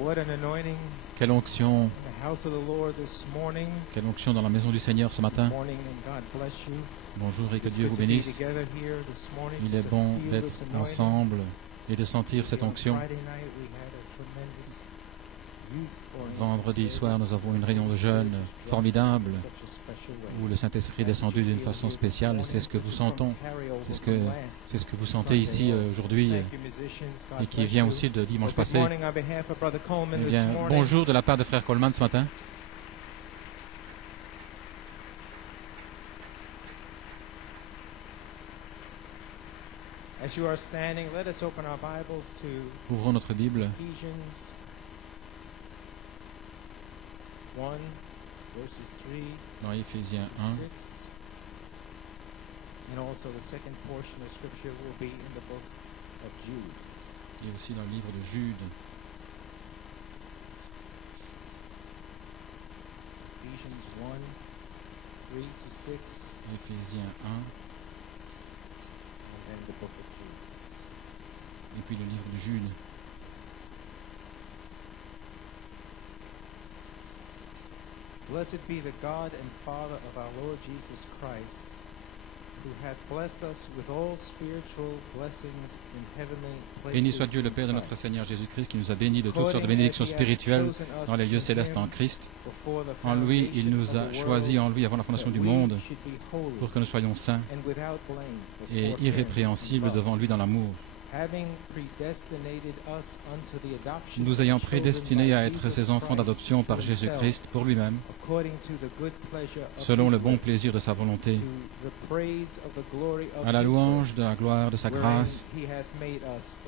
What an anointing Quelle onction, in the house of the Lord this morning. quelle onction dans la maison du Seigneur ce matin. Good morning and God bless you. Bonjour et que It's Dieu good vous to be bénisse. together here this morning Il just est to bon feel d'être this anointing. ensemble et de sentir cette On onction. Friday night, we had a tremendous youth Vendredi oriented soir, nous service. avons une réunion de jeunes Just dropped formidable in such a special way. où le Saint-Esprit est descendu d'une façon spéciale. C'est ce que vous sentons, c'est ce que vous sentez ici aujourd'hui et qui vient aussi de dimanche passé. Eh bien, bonjour de la part de Frère Coleman ce matin. As you are standing, let us open our Bibles to Ouvrons notre Bible, Ephesians 1, verses 3, dans Éphésiens 1. 6. And also the second portion of Scripture will be in the book of Jude. Et aussi dans le livre de Jude. Ephesians 1, 3 to 6, Éphésiens 1 and then the book of Jude. et puis le livre de Jude. Blessed be the God and Father of our Lord Jesus Christ, who hath blessed us with all spiritual blessings in heavenly places. Béni soit Dieu le Père de notre Seigneur Jésus-Christ qui nous a bénis de toutes sortes de bénédictions spirituelles dans les lieux célestes en Christ. En lui, il nous a choisis en lui avant la fondation du monde pour que nous soyons saints et irrépréhensibles devant lui dans l'amour. Nous ayant prédestinés à être ses enfants d'adoption par Jésus-Christ pour lui-même, selon le bon plaisir de sa volonté, à la louange de la gloire de sa grâce,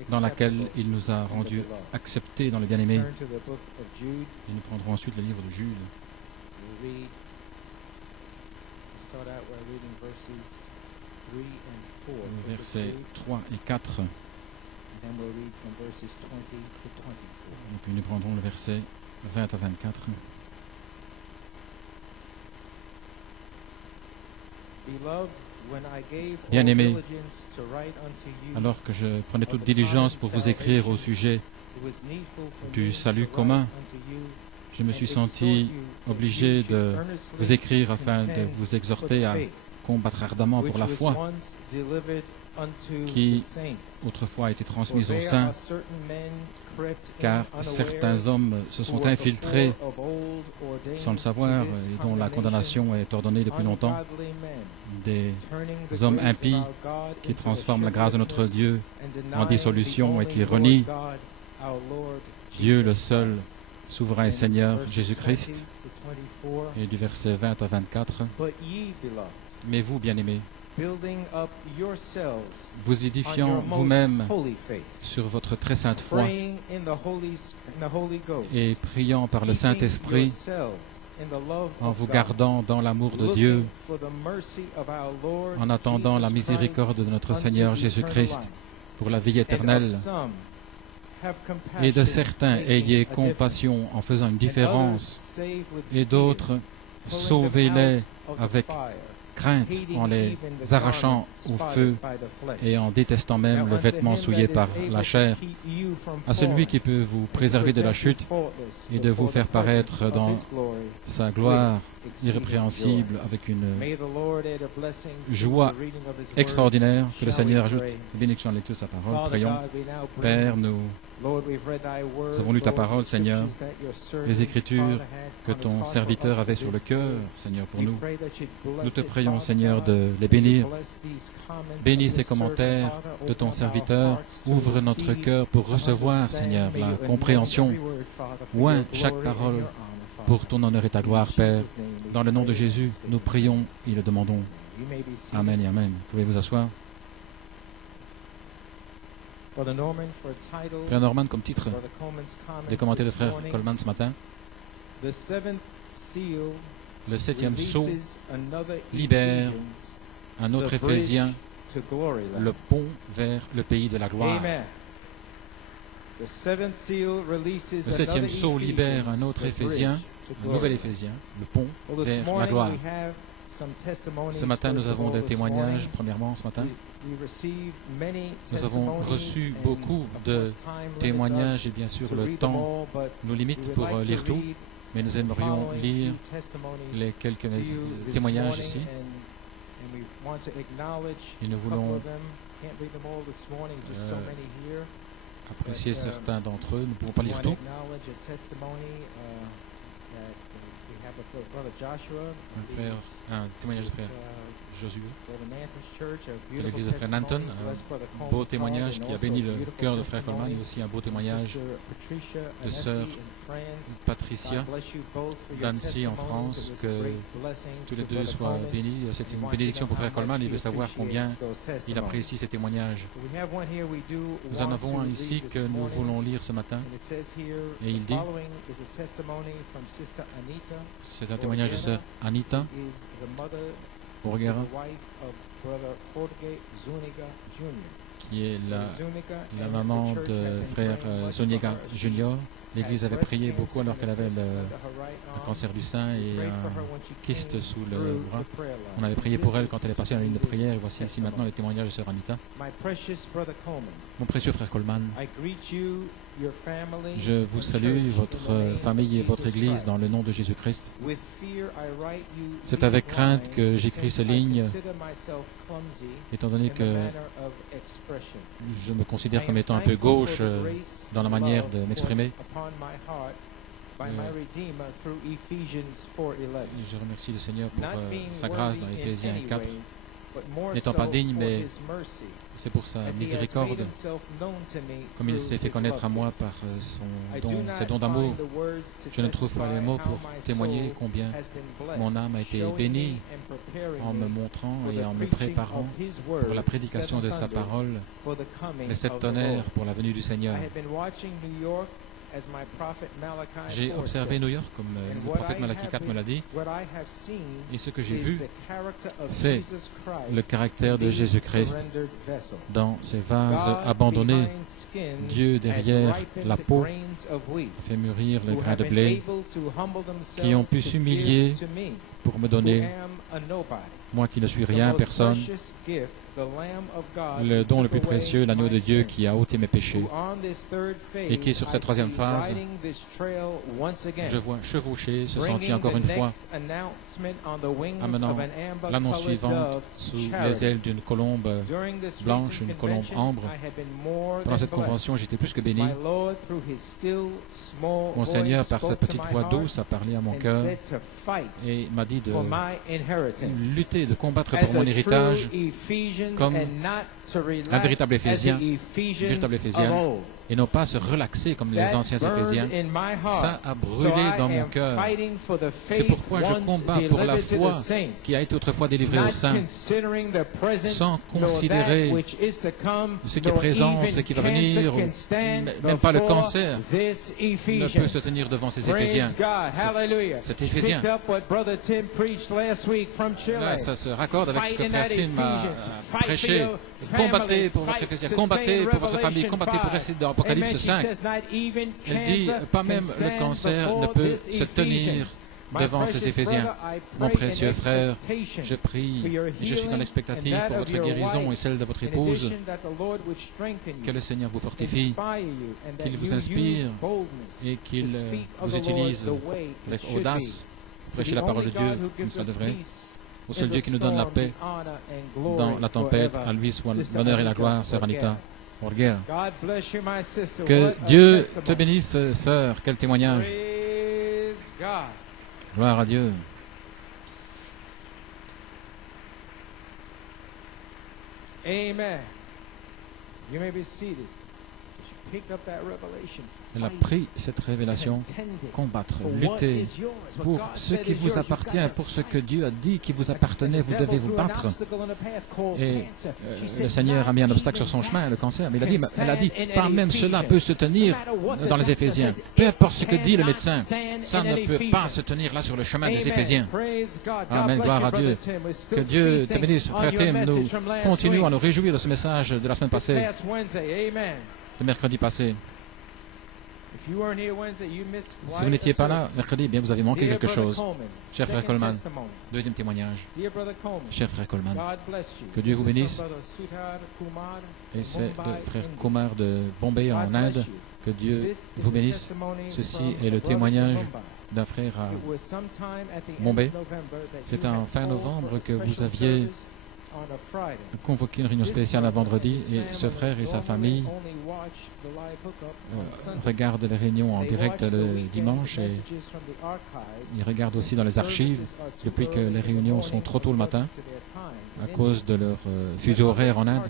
dans laquelle il nous a rendus acceptés dans le bien-aimé. Et nous prendrons ensuite le livre de Jude. Versets 3 et 4. Et puis nous prendrons le verset 20 à 24. Bien-aimés, alors que je prenais toute diligence pour vous écrire au sujet du salut commun, je me suis senti obligé de vous écrire afin de vous exhorter à combattre ardemment pour la foi qui autrefois a été transmise aux saints, car certains hommes se sont infiltrés sans le savoir et dont la condamnation est ordonnée depuis longtemps, des hommes impies qui transforment la grâce de notre Dieu en dissolution et qui renient Dieu le seul souverain et Seigneur Jésus-Christ. Et du verset 20 à 24, mais vous, bien-aimés, vous édifiant vous-même sur votre très sainte foi et priant par le Saint-Esprit en vous gardant dans l'amour de Dieu, en attendant la miséricorde de notre Seigneur Jésus-Christ pour la vie éternelle. Et de certains, ayez compassion en faisant une différence, et d'autres, sauvez-les avec crainte en les arrachant au feu et en détestant même le vêtement souillé par la chair, à celui qui peut vous préserver de la chute et de vous faire paraître dans sa gloire irrépréhensible avec une joie extraordinaire. Que le Seigneur ajoute bénédiction à la lecture de sa parole. Prions. Père, nous avons lu ta parole, Seigneur, les Écritures que ton serviteur avait sur le cœur, Seigneur, pour nous. Nous te prions, Seigneur, de les bénir. Bénis ces commentaires de ton serviteur. Ouvre notre cœur pour recevoir, Seigneur, la compréhension. Oint chaque parole pour ton honneur et ta gloire, Père. Dans le nom de Jésus, nous prions et le demandons. Amen et Amen. Pouvez vous asseoir. Frère Norman, comme titre des commentaires de Frère Coleman ce matin, le septième sceau libère un autre Éphésien, le pont vers le pays de la gloire. Le septième sceau libère un autre Éphésien, un nouvel Éphésien, le pont vers la gloire. Ce matin, nous avons des témoignages. Premièrement, ce matin, nous avons reçu beaucoup de témoignages et bien sûr le temps nous limite pour lire tout, mais nous aimerions lire les quelques témoignages ici. Et nous voulons apprécier certains d'entre eux. Nous ne pouvons pas lire tout. Un témoignage de frère Josué de l'église de frère Nanton, un beau témoignage qui a béni le cœur de frère Coleman, et aussi un beau témoignage de sœur Patricia d'Annecy en France, que tous les deux soient bénis. C'est une bénédiction pour frère Coleman. Il veut savoir combien il apprécie ces témoignages. Nous en avons un ici que nous voulons lire ce matin, et il dit, c'est un témoignage de sœur Anita Borgera, qui est la maman de frère Zuniga Junior. L'Église avait prié beaucoup alors qu'elle avait un cancer du sein et un kyste sous le bras. On avait prié pour elle quand elle est passée dans la ligne de prière. Et voici ici maintenant le témoignage de sœur Anita. Mon précieux frère Coleman, je vous salue, votre famille et votre Église, dans le nom de Jésus-Christ. C'est avec crainte que j'écris ces lignes, étant donné que je me considère comme étant un peu gauche dans la manière de m'exprimer. Je remercie le Seigneur pour sa grâce dans Éphésiens 4. N'étant pas digne, mais c'est pour sa miséricorde, comme il s'est fait connaître à moi par ses dons d'amour. Je ne trouve pas les mots pour témoigner combien mon âme a été bénie en me montrant et en me préparant pour la prédication de sa parole, les 7 tonnerres pour la venue du Seigneur. J'ai observé New York, comme le prophète Malachi 4 me l'a dit, et ce que j'ai vu, c'est le caractère de Jésus-Christ dans ces vases abandonnés. Dieu, derrière la peau, fait mûrir le grain de blé, qui ont pu s'humilier pour me donner, moi qui ne suis rien, personne, le don le plus précieux, l'agneau de Dieu qui a ôté mes péchés, et qui, sur cette 3e phase, je vois chevaucher ce sentier encore une fois, amenant l'annonce suivante sous les ailes d'une colombe blanche, une colombe ambre. Pendant cette convention, j'étais plus que béni. Mon Seigneur, par sa petite voix douce, a parlé à mon cœur et m'a dit de lutter, de combattre pour mon héritage, comme un véritable Éphésien, et non pas se relaxer comme les anciens Éphésiens. Ça a brûlé dans mon cœur. C'est pourquoi je combats pour la foi qui a été autrefois délivrée aux saints, sans considérer ce qui est présent, ce qui va venir, même pas le cancer ne peut se tenir devant ces Éphésiens. Cet Éphésien, là, ça se raccorde avec ce que frère Tim a prêché. Combattez pour votre Éphésien, combattez pour votre famille, combattez pour rester dans Apocalypse 5. Elle dit, pas même le cancer ne peut se tenir devant ces Éphésiens. Mon précieux frère, je prie et je suis dans l'expectative pour votre guérison et celle de votre épouse. Que le Seigneur vous fortifie, qu'il vous inspire et qu'il vous utilise avec audace pour prêcher la parole de Dieu comme cela devrait. Au seul Dieu qui nous donne la paix dans la tempête, à lui soit l'honneur et la gloire, sœur Anita Borgera. Que Dieu te bénisse, sœur. Quel témoignage. Gloire à Dieu. Amen. You may be seated. Pick up that revelation. Elle a pris cette révélation, combattre, lutter pour ce qui vous appartient, pour ce que Dieu a dit qui vous appartenait, vous devez vous battre. Et le Seigneur a mis un obstacle sur son chemin, le cancer, mais elle a dit, pas même cela peut se tenir dans les Éphésiens. Peu importe ce que dit le médecin, ça ne peut pas se tenir là sur le chemin des Éphésiens. Amen, gloire à Dieu. Que Dieu te bénisse, frère Tim. Nous continuons à nous réjouir de ce message de la semaine passée, de mercredi passé. Si vous n'étiez pas là mercredi, eh bien vous avez manqué quelque chose. Cher frère Coleman, deuxième témoignage. Cher frère Coleman, que Dieu vous bénisse. Et c'est le frère Kumar de Bombay en Inde. Que Dieu vous bénisse. Ceci est le témoignage d'un frère à Bombay. C'est en fin novembre que vous aviez convoqué une réunion spéciale un vendredi et ce frère et sa famille regardent les réunions en direct le dimanche et ils regardent aussi dans les archives depuis que les réunions sont trop tôt le matin à cause de leur fuseau horaire en Inde.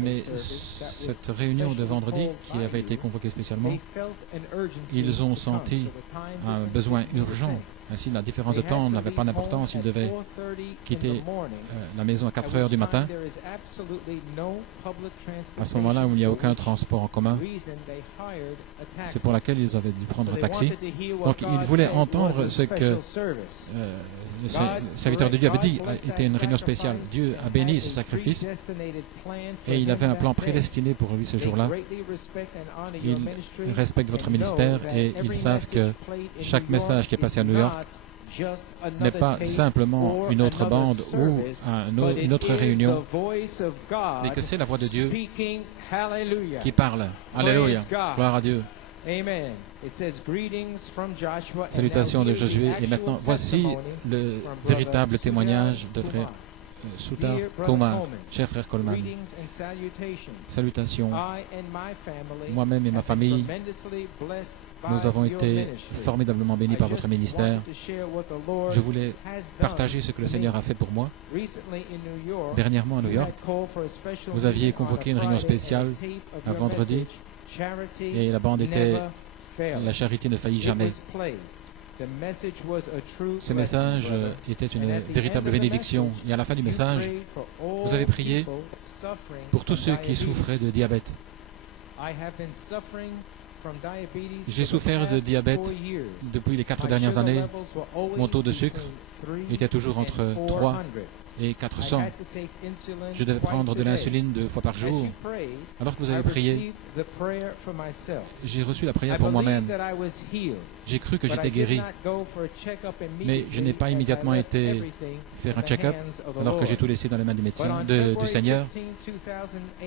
Mais cette réunion de vendredi qui avait été convoquée spécialement, ils ont senti un besoin urgent. Ainsi, la différence de temps n'avait pas d'importance. Ils devaient quitter la maison à 4 heures du matin. À ce moment-là, où il n'y a aucun transport en commun, c'est pour laquelle ils avaient dû prendre un taxi. Donc, ils voulaient entendre ce que le serviteur de Dieu avait dit. C'était une réunion spéciale. Dieu a béni ce sacrifice et il avait un plan prédestiné pour lui ce jour-là. Ils respectent votre ministère et ils savent que chaque message qui est passé à New York n'est pas simplement une autre bande ou une autre réunion, mais que c'est la voix de Dieu qui parle. Alléluia. Gloire à Dieu. Salutations de Josué. Et maintenant, voici le véritable témoignage de frère Sutar Kumar, cher frère Coleman. Salutations. Moi-même et ma famille, nous avons été formidablement bénis par votre ministère. Je voulais partager ce que le Seigneur a fait pour moi. Dernièrement à New York, vous aviez convoqué une réunion spéciale un vendredi et la bande était « La charité ne faillit jamais ». Ce message était une véritable bénédiction. Et à la fin du message, vous avez prié pour tous ceux qui souffraient de diabète. J'ai souffert de diabète depuis les 4 dernières années. Mon taux de sucre était toujours entre 3 et 400. Je devais prendre de l'insuline 2 fois par jour. Alors que vous avez prié, j'ai reçu la prière pour moi-même. J'ai cru que j'étais guéri, mais je n'ai pas immédiatement été faire un check-up, alors que j'ai tout laissé dans les mains du médecin, du Seigneur.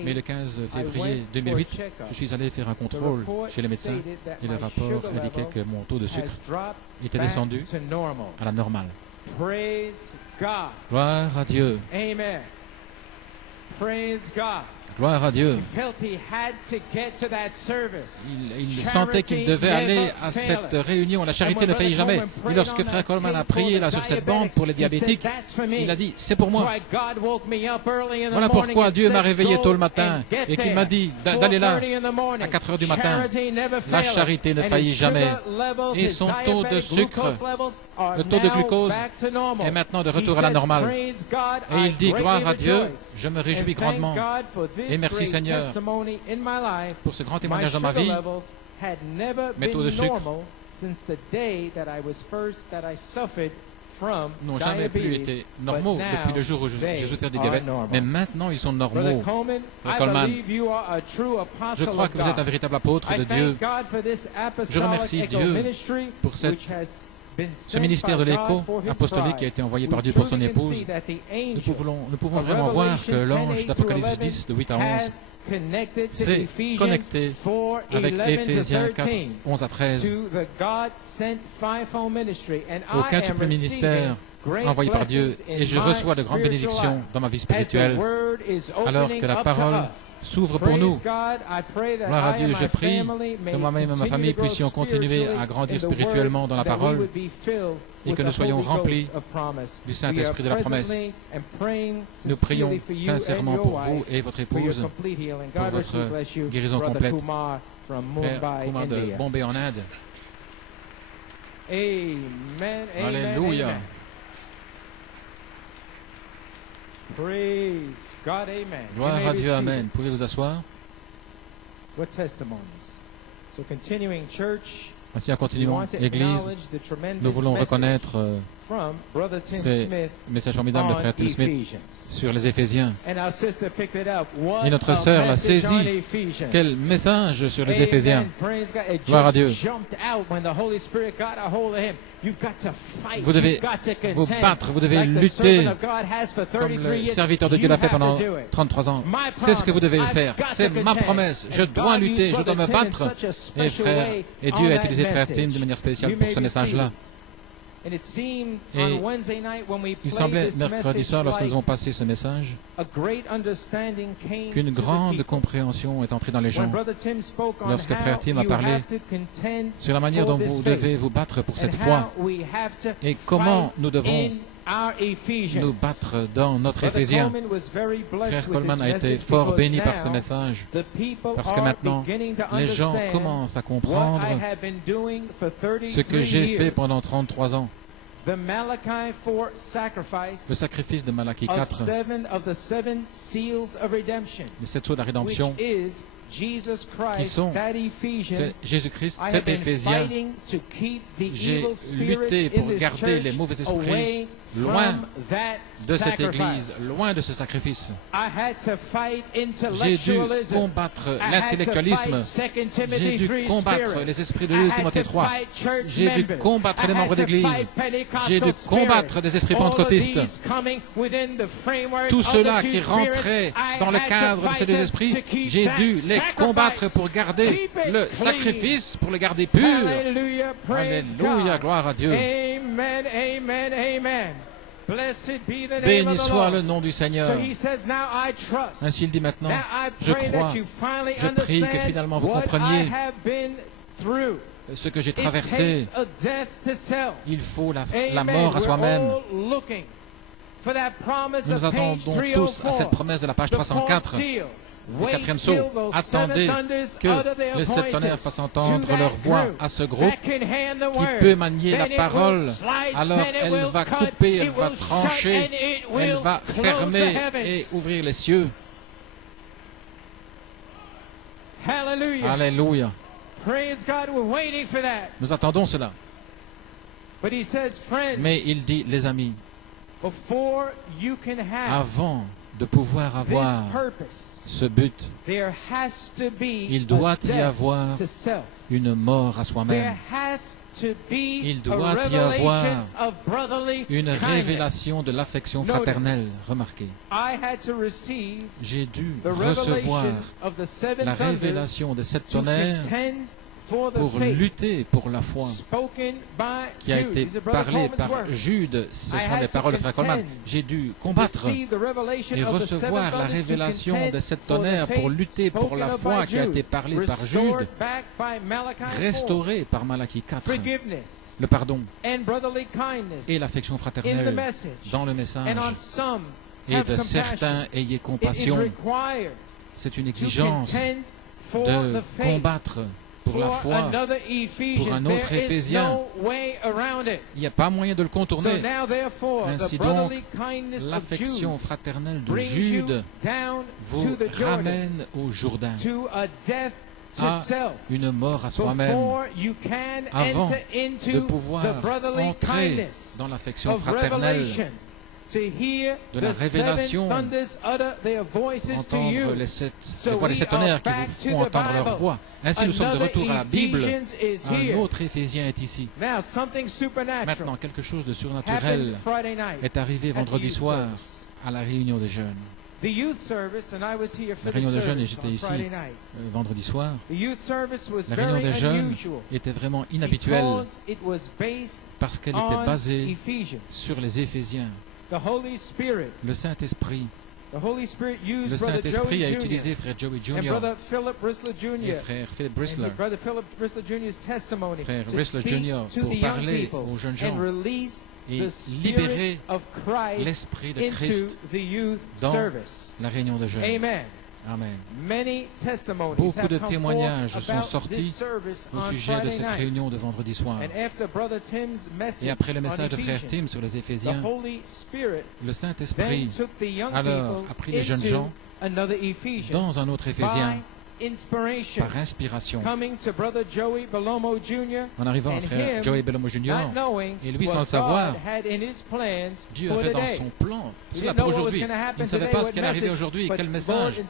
Mais le 15 février 2008, je suis allé faire un contrôle chez les médecins et le rapport indiquait que mon taux de sucre était descendu à la normale. Gloire à Dieu. Amen. Praise God. Gloire à Dieu. Il sentait qu'il devait aller à cette réunion. La charité ne faillit jamais. Et lorsque frère Coleman a prié là sur cette bande pour les diabétiques, il a dit, c'est pour moi. Voilà pourquoi Dieu m'a réveillé tôt le matin et qu'il m'a dit d'aller là à 4 heures du matin. La charité ne faillit jamais. Et son taux de sucre, le taux de glucose est maintenant de retour à la normale. Et il dit, gloire à Dieu, je me réjouis grandement. Et merci Seigneur pour ce grand témoignage dans ma vie. Mes taux de sucre n'ont jamais plus été normaux depuis le jour où j'ai souffert du diabète, mais maintenant ils sont normaux. Frère Coleman, je crois que vous êtes un véritable apôtre de Dieu. Je remercie Dieu pour ce ministère de l'écho apostolique qui a été envoyé par Dieu pour son épouse. Nous pouvons vraiment voir que l'ange d'Apocalypse 10, de 8 à 11, s'est connecté avec Éphésiens 4, 11 à 13, au quintuple ministère envoyé par Dieu, et je reçois de grandes bénédictions dans ma vie spirituelle, alors que la parole s'ouvre pour nous. Gloire à Dieu, je prie que moi-même et ma famille puissions continuer à grandir spirituellement dans la parole et que nous soyons remplis du Saint-Esprit de la promesse. Nous prions sincèrement pour vous et votre épouse, pour votre guérison complète. Frère Kumar de Bombay en Inde. Alléluia. Praise God, amen. Gloire à Dieu, amen. Pouvez vous asseoir. What testimonies? So continuing church. Ainsi, en continuant, Église, nous voulons reconnaître ces messages formidables de frère Tim Smith sur les Éphésiens. Et notre sœur l'a saisi. Quel message sur les Éphésiens. Gloire à Dieu. Vous devez vous battre, vous devez lutter comme le serviteur de Dieu l'a fait pendant 33 ans. C'est ce que vous devez faire. C'est ma promesse. Je dois lutter, je dois me battre. Et Dieu a utilisé frère Tim de manière spéciale pour ce message-là. Et il semblait mercredi soir, lorsque nous avons passé ce message, qu'une grande compréhension est entrée dans les gens. Lorsque frère Tim a parlé sur la manière dont vous devez vous battre pour cette foi et comment nous devons nous battre dans notre Éphésien. Frère Coleman a été fort béni par ce message, parce que maintenant, les gens commencent à comprendre ce que j'ai fait pendant 33 ans. Le sacrifice de Malachie 4, les 7 sceaux de la rédemption, qui sont Jésus-Christ, cet Éphésien. J'ai lutté pour garder les mauvais esprits loin de cette Église, loin de ce sacrifice. J'ai dû combattre l'intellectualisme, j'ai dû combattre les esprits de 2 Timothée 3, j'ai dû combattre les membres d'Église, j'ai dû combattre des esprits pentecôtistes. Tous ceux-là qui rentraient dans le cadre de ces 2 esprits, j'ai dû les combattre pour garder le sacrifice, pour le garder pur. Alléluia, gloire à Dieu. Amen, amen, amen. Béni soit le nom du Seigneur. Ainsi il dit maintenant, je crois, je prie que finalement vous compreniez ce que j'ai traversé. Il faut la mort à soi-même. Nous attendons tous à cette promesse de la page 304. Le 4e sceau. Attendez que les 7 tonnerres fassent entendre leur voix à ce groupe qui peut manier la parole. Alors elle va couper, elle va trancher, elle va fermer et ouvrir les cieux. Alléluia. Nous attendons cela. Mais il dit, les amis, avant de pouvoir avoir ce but, il doit y avoir une mort à soi-même. Il doit y avoir une révélation de l'affection fraternelle. Remarquez, j'ai dû recevoir la révélation de 7 tonnerres pour lutter pour la foi qui a été parlée par Jude. Ce sont des paroles de frère Coleman. J'ai dû combattre et recevoir la révélation de 7 tonnerres pour lutter pour la foi qui a été parlée par Jude, restaurée par Malachie 4. Le pardon et l'affection fraternelle dans le message. Et de certains, ayez compassion. C'est une exigence de combattre pour la foi, pour un autre Éphésien. Il n'y a pas moyen de le contourner. Ainsi donc, l'affection fraternelle de Jude vous ramène au Jourdain, à une mort à soi-même, avant de pouvoir entrer dans l'affection fraternelle, de la révélation, entendre les voix des 7 tonnerres qui vous feront entendre leur voix. Ainsi, nous sommes de retour à la Bible. Un autre Éphésien est ici. Maintenant, quelque chose de surnaturel est arrivé vendredi soir à la réunion des jeunes. La réunion des jeunes, et j'étais ici vendredi soir. La réunion des jeunes était vraiment inhabituelle parce qu'elle était basée sur les Éphésiens. Le Saint-Esprit. Le Saint-Esprit a utilisé frère Joey Jr. et frère Philip Bristler, frère Bristler Jr. pour parler aux jeunes gens et libérer l'Esprit de Christ dans la réunion de jeunes. Amen. Beaucoup de témoignages sont sortis au sujet de cette réunion de vendredi soir. Et après le message de frère Tim sur les Éphésiens, le Saint-Esprit alors a pris les jeunes gens dans un autre Éphésien par inspiration, en arrivant au frère Joey Bellomo Jr., et lui, sans le savoir, Dieu avait dans son plan cela pour aujourd'hui. Il ne savait pas ce qui allait arriver aujourd'hui, quel message,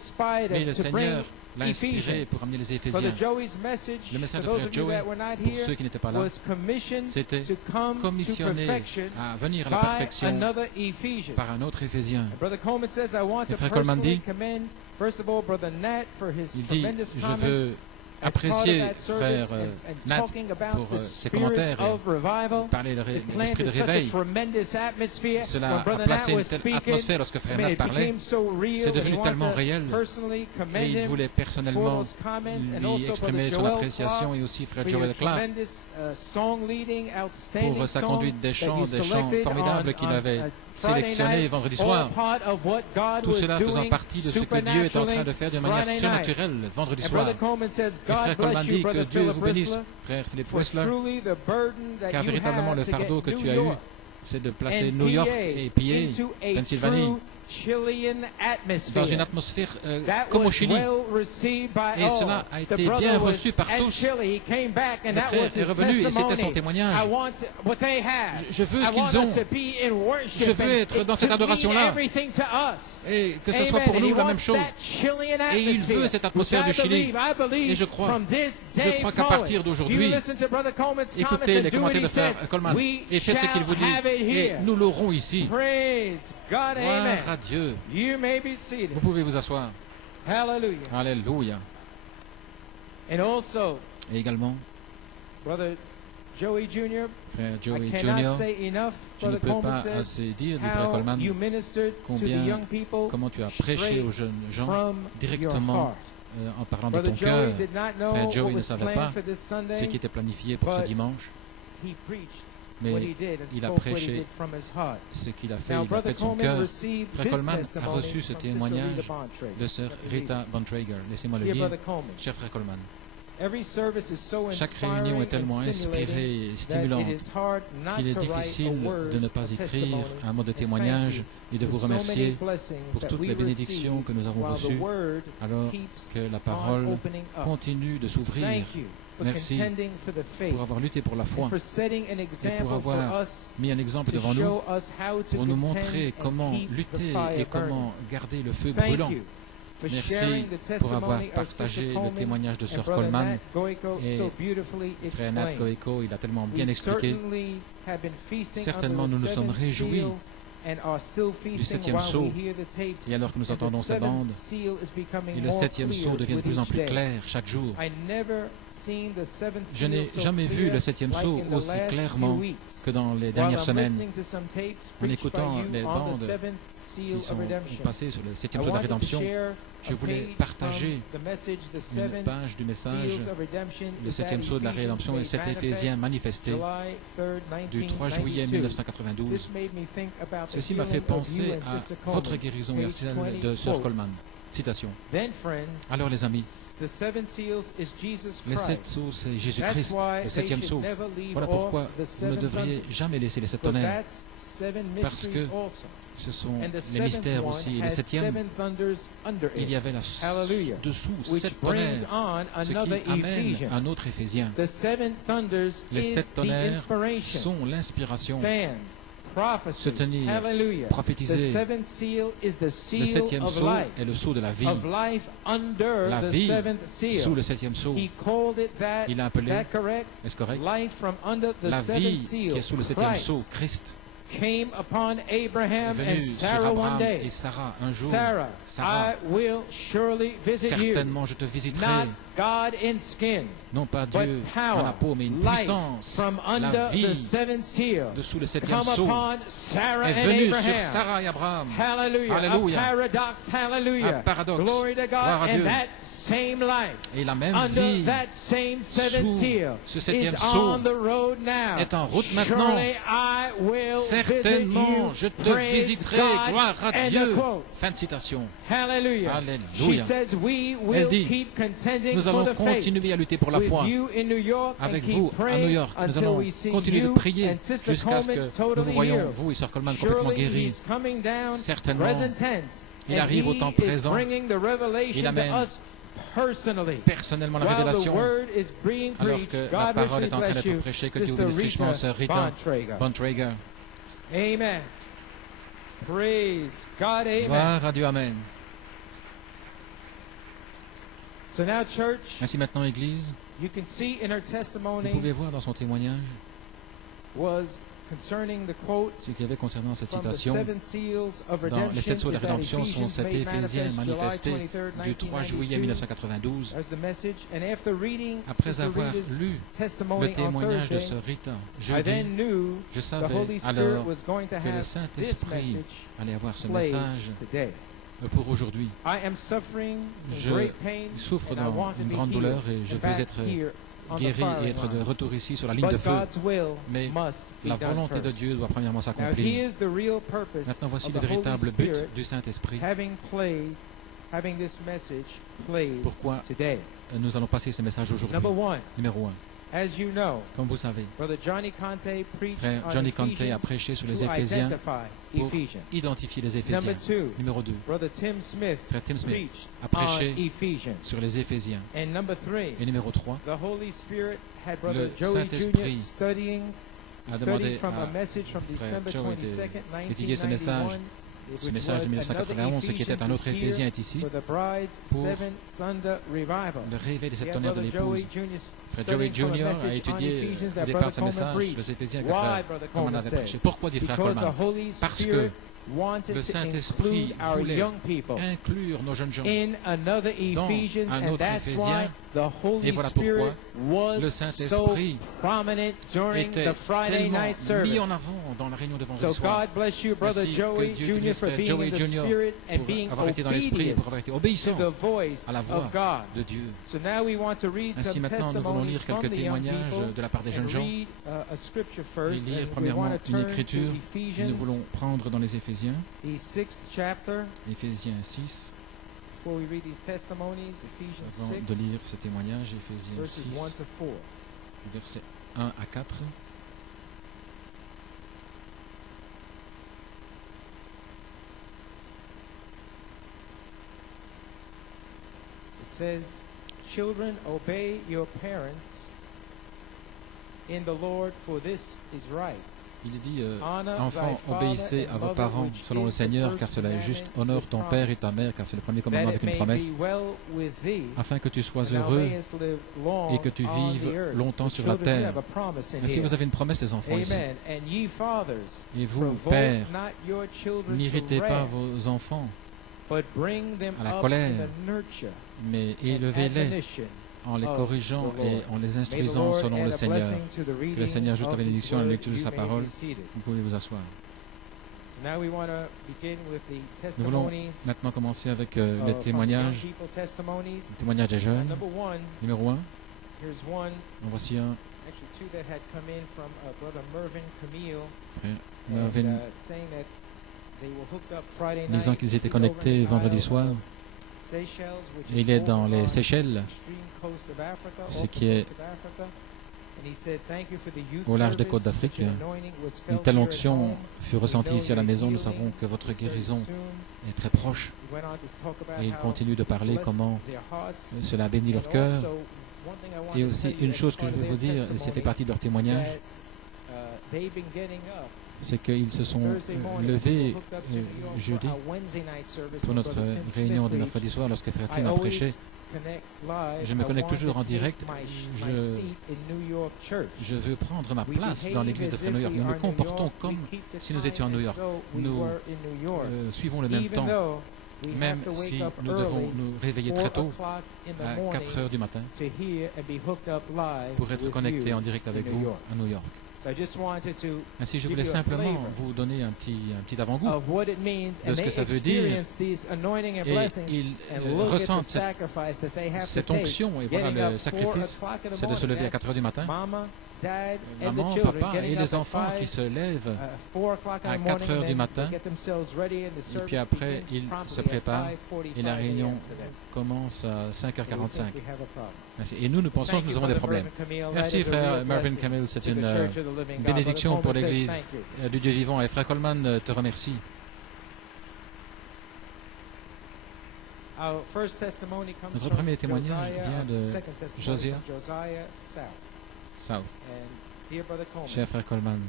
mais le Seigneur l'a inspiré pour amener les Éphésiens. Le message de frère Joey, pour ceux qui n'étaient pas là, c'était commissionné à venir à la perfection par un autre Éphésien. Et frère Coleman dit, je veux apprécier frère Nat pour ses commentaires et parler de l'esprit de réveil. Cela a placé une telle atmosphère lorsque frère Nat parlait. C'est devenu tellement réel et il voulait personnellement lui exprimer son appréciation, et aussi frère Joel Clark pour sa conduite des chants formidables qu'il avait sélectionnés vendredi soir. Tout cela faisant partie de ce que Dieu est en train de faire de manière surnaturelle vendredi soir. Et frère Coleman dit que Dieu vous bénisse, frère Philip Wessler, car véritablement le fardeau que tu as eu, c'est de placer New York et PA, Pennsylvanie, dans une atmosphère comme au Chili. Et cela a été bien reçu par tous. Le frère est revenu et c'était son témoignage. Je veux ce qu'ils ont. Je veux être dans cette adoration-là. Et que ce soit pour nous la même chose. Et il veut cette atmosphère du Chili. Et je crois qu'à partir d'aujourd'hui, écoutez les commentaires de frère Coleman et faites ce qu'il vous dit. Et nous l'aurons ici. Gloire à Dieu. Vous pouvez vous asseoir. Alléluia. Et également, frère Joey Jr., je ne peux pas assez dire du frère Coleman comment tu as prêché aux jeunes gens directement en parlant de ton cœur. Frère Joey ne savait pas ce qui était planifié pour ce dimanche, mais il a prêché ce qu'il a fait, il a fait de son cœur. Frère Coleman a reçu ce témoignage de sœur Rita Bontrager. Laissez-moi le lire. Cher frère Coleman, chaque réunion est tellement inspirée et stimulante qu'il est difficile de ne pas écrire un mot de témoignage et de vous remercier pour toutes les bénédictions que nous avons reçues alors que la parole continue de s'ouvrir. Merci pour avoir lutté pour la foi et pour avoir mis un exemple devant nous pour nous montrer comment lutter et comment garder le feu brûlant. Merci pour avoir partagé le témoignage de sœur Coleman et frère Nat Goeko, il a tellement bien expliqué. Certainement nous nous sommes réjouis du 7e sceau, et alors que nous entendons ces bandes, et le 7e sceau devient de plus en plus clair chaque jour. Je n'ai jamais vu le 7e sceau aussi clairement que dans les dernières semaines. En écoutant les bandes qui sont passées sur le 7e sceau de la rédemption, je voulais partager une page du message, le 7e sceau de la rédemption, et cet Éphésien manifesté du 3 juillet 1992. Ceci m'a fait penser à votre guérison et à celle de sœur Coleman. Citation. Alors les amis, les 7 sceaux, c'est Jésus-Christ, le 7e sceau. Voilà pourquoi vous ne devriez jamais laisser les 7 tonnerres, parce que ce sont les mystères aussi. Et le 7e, il y avait dessous 7 tonnerres, ce qui amène un autre Éphésien. Les 7 tonnerres sont l'inspiration. Se tenir, prophétiser. Le 7e sceau est le sceau de la vie. La vie sous le 7e sceau. Il a appelé, est-ce correct? La vie qui est sous le 7e sceau, Christ, est venu sur Abraham et Sarah un jour. Sarah, certainement je te visiterai. Non pas Dieu dans la peau, mais une puissance. La vie dessous le 7e sceau est venue sur Sarah et Abraham. Alléluia. Un paradoxe. Gloire à Dieu. Et la même vie sous ce 7e sceau est en route maintenant. Certainement je te visiterai. Gloire à Dieu. Fin de citation. Alléluia. Elle dit, nous allons continuer à lutter pour la foi. Avec vous, à New York, nous allons continuer de prier jusqu'à ce que nous vous voyons, vous et sœur Coleman, complètement guéris. Certainement, il arrive au temps présent. Il amène personnellement la révélation, alors que la parole est en train d'être prêchée. Que Dieu bénisse richement Sœur Rita Bontrager. Amen. Praise God. Amen. Gloire à Dieu. Amen. So now, church, ainsi maintenant, Église, you can see in her testimony, vous pouvez voir dans son témoignage was concerning the quote, ce qu'il y avait concernant cette from the citation. seven seals of Dans les sept redemption, sceaux de is that rédemption sont Ephesians cet made Éphésien manifest July manifesté 23rd, du 3 juillet 1992. 1992. That's the message. And after reading Après Sister avoir Rita's lu le testimony on témoignage de Thursday, Sœur Rita I jeudi, then knew je the savais Holy Spirit alors was going to que le have this Saint-Esprit message allait avoir ce played message today. pour aujourd'hui. I am suffering in Je great pain, souffre and I dans want to une be grande healed douleur et je and veux back être here on the guéri et firing être de line. retour ici sur la ligne de But feu. God's will Mais must be la done volonté de first. Dieu doit premièrement Now s'accomplir. here's the real purpose Maintenant, voici of le the Holy véritable but Spirit du Saint-Esprit. having this message played Pourquoi today. nous allons passer ce message aujourd'hui. Number one, Numéro 1. as you know, Comme vous savez, Brother Johnny Conte preached Frère on Johnny Conte Ephesians a prêché sur les to Éphésiens identify pour Ephesians. identifier les Number Éphésiens. two, Numéro 2. Brother Tim Smith Frère Tim Smith preached a on prêché Ephesians. sur les Éphésiens. And number three, Et numéro 3, the Holy Spirit had Brother Le Joey Saint-Esprit Jr. a studying demandé from a à message from Frère December Joey 22nd, d'étudier ce message, 1991, ce message de 1991, ce qui était un autre Éphésien est ici, for the bride's pour seven thunder revival. le réveil de cette Yeah, tonnerre de Brother l'épouse. Joey Jr. Frère Joey studying from a Jr. a message on étudié Ephesians le that départ de Brother ce Coleman message sur preached. les Éphésiens que Why, Frère Brother Coleman Coleman avait says? prêché. Pourquoi dit Frère Because the Coleman? Holy Parce que Spirit wanted le to Saint-Esprit include our voulait young people inclure nos jeunes gens. in another dans Ephesians, un and autre that's Éphésien. why the Holy Et voilà Spirit pourquoi was le so Saint-Esprit prominent during était the Friday tellement night mis service. en avant dans la réunion de So vendredi soir. God bless you, Brother Merci, Joey que Dieu Jr. bénisse for Frère being Joey in the Jr. Spirit and being pour avoir été dans l'Esprit, obedient pour avoir été obéissant to the voice à la of voix God. de Dieu. So now we want to read Ainsi some maintenant, nous allons testimonies lire from quelques the young témoignages people de la part des jeunes and gens read a scripture et first. lire And we premièrement want to une turn écriture. to Nous Ephesians, voulons prendre dans les Éphésiens, the 6th chapter. Éphésiens 6, Before we read these testimonies, Ephesians avant 6, de lire ce témoignage, Éphésiens verses 6, 1 to 4. versets 1 à 4. It says, "Children, obey your parents in the Lord, for this is right. Il dit, Honor enfants, thy father obéissez à and vos mother, parents which selon le is the Seigneur, first car cela est juste. commandment Honore with ton père et promise, ta mère, car c'est le premier that commandement it avec une may promesse, be well with thee, afin que tu sois and thou heureux mayest live long et que tu on vives the earth." longtemps So sur la children, you terre. have a promise in Ainsi, here. vous avez une promesse, les enfants, ici. Amen. And ye fathers, Et vous, provoke pères, not your children n'irritez to pas wrath, vos enfants, but bring them à la up colère, in the nurture mais and élevez-les admonition en les of corrigeant the Lord. et en les May the instruisant Lord selon add le a Seigneur. blessing to the Que le reading Seigneur ajoute of la His bénédiction à la word. lecture de You sa may parole. be seated. Vous pouvez vous asseoir. So now we want to begin with the Nous voulons testimonies maintenant commencer avec les from the young témoignages, people testimonies. les témoignages des jeunes. Number one, Numéro 1, here's one, en voici un, actually two that had come in from Brother Mervyn Camille, frère and, Mervyn, saying that they were hooked up Friday night. disant qu'ils étaient He's over in connectés the vendredi Isle soir. of Seychelles, which Et is il est over dans les on Seychelles, the extreme coast of Africa, ce off qui the est coast of Africa. And he said, "Thank you for the youth au large des service. côtes d'Afrique. Such an anointing was Une felt telle here at onction home. fut ressentie ici à la maison. Nous Healing savons que votre is very guérison soon." est très proche. He went on to talk about Et il how continue de he parler blessed comment their hearts. cela bénit leur And cœur. also, one thing I wanted Et to aussi, tell you une as chose que part je of veux vous their dire, et ça fait testimony, partie de leur témoignage, that, they've been getting up c'est qu'ils se sont Thursday morning. They levés were hooked up to New York jeudi for our Wednesday night service pour when notre Brother Tim réunion Smith de mercredi preached. soir lorsque Frère I Tim a always prêché. connect live. Je me I connecte want toujours to en take direct. my Je- seat in New York church. Je veux prendre ma We place behave dans l'église de as Frère if New York. we Nous nous are in New comportons York. comme We keep the si nous time étions à New as York. though we Nous were in New York. Suivons le même Even temps, though we même have to wake si up nous devons early, nous réveiller 4 très tôt, o'clock in the à morning, 4 heures du matin, to hear and be hooked up live pour être with connecté you en direct avec in New vous York. à New York. So I just wanted to Ainsi, je give voulais you a simplement flavor vous donner un petit avant-goût. of what it means, de and ce que they ça veut dire. experience these anointing and Et blessings, ils and look at the ressentent sacrifice that they have to cette take. onction. Et voilà, Getting le up 4 sacrifice, o'clock in the c'est de se morning. lever à 4 heures du matin. Mama, dad, and the Maman, children papa getting et up les at enfants 5, qui se lèvent 4 o'clock in à the 4 morning, heures and du then matin. they get themselves ready, and the Et puis service après, begins ils promptly se at préparent 5:45 et la réunion a.m. for them. commence à So we 5h45. think we have a problem. Ainsi. Et nous pensons Thank que nous you, avons des Brother problèmes. Mervyn Camille. That Merci, is a frère real Marvin blessing Camille. C'est to the une Church of the Living God. bénédiction Brother pour Coleman says l'Église thank you. du Dieu vivant. Et frère Coleman te remercie. Notre premier témoignage vient de Josiah South. Cher frère Coleman,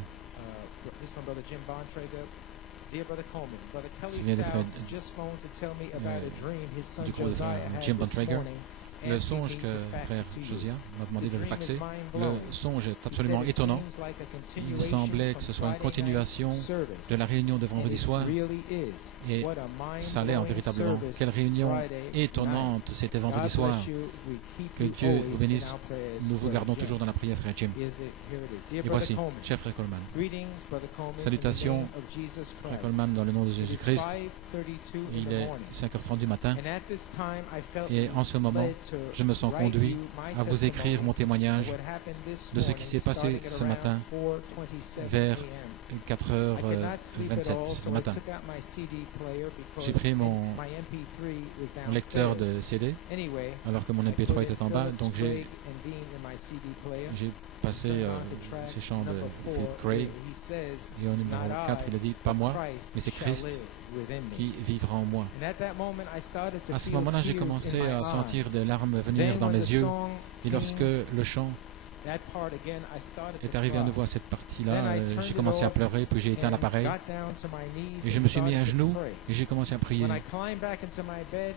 c'est bien d'être du groupe Jim Bontrager. Le songe que frère Josiah m'a demandé de le faxer, le songe est absolument étonnant. Il semblait que ce soit une continuation de la réunion de vendredi soir, et ça l'est véritablement. Quelle réunion étonnante c'était vendredi soir. Que Dieu vous bénisse. Nous vous gardons toujours dans la prière, frère Jim. Et voici, cher frère Coleman. Salutations, frère Coleman, dans le nom de Jésus-Christ. Il est 5h30 du matin, et en ce moment, je me sens conduit à vous écrire mon témoignage de ce qui s'est passé ce matin vers 4h27 ce matin. J'ai pris mon lecteur de CD alors que mon MP3 était en bas, donc j'ai passé ces chants de Phil Craig, et au numéro 4 il a dit « Pas moi, mais c'est Christ qui vivra en moi ». À ce moment-là, j'ai commencé à sentir des larmes venir dans mes yeux, et lorsque le chant est arrivé à nouveau à cette partie-là, j'ai commencé à pleurer, puis j'ai éteint l'appareil, et je me suis mis à genoux, et j'ai commencé à prier.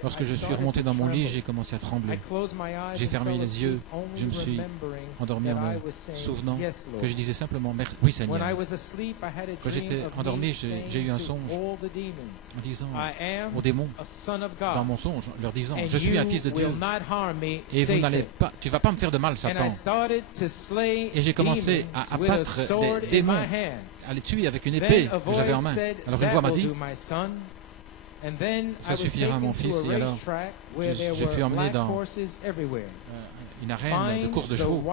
Lorsque je suis remonté dans mon lit, j'ai commencé à trembler. J'ai fermé les yeux, je me suis endormi en me souvenant que je disais simplement « Oui Seigneur ». Quand j'étais endormi, j'ai eu un songe en disant aux démons, dans mon songe, leur disant « Je suis un fils de Dieu, et tu ne vas pas me faire de mal, Satan ». Et j'ai commencé à abattre des démons, à les tuer avec une épée que j'avais en main. Alors une voix m'a dit, ça suffira mon fils, et alors je fus emmené dans une arène de course de chevaux.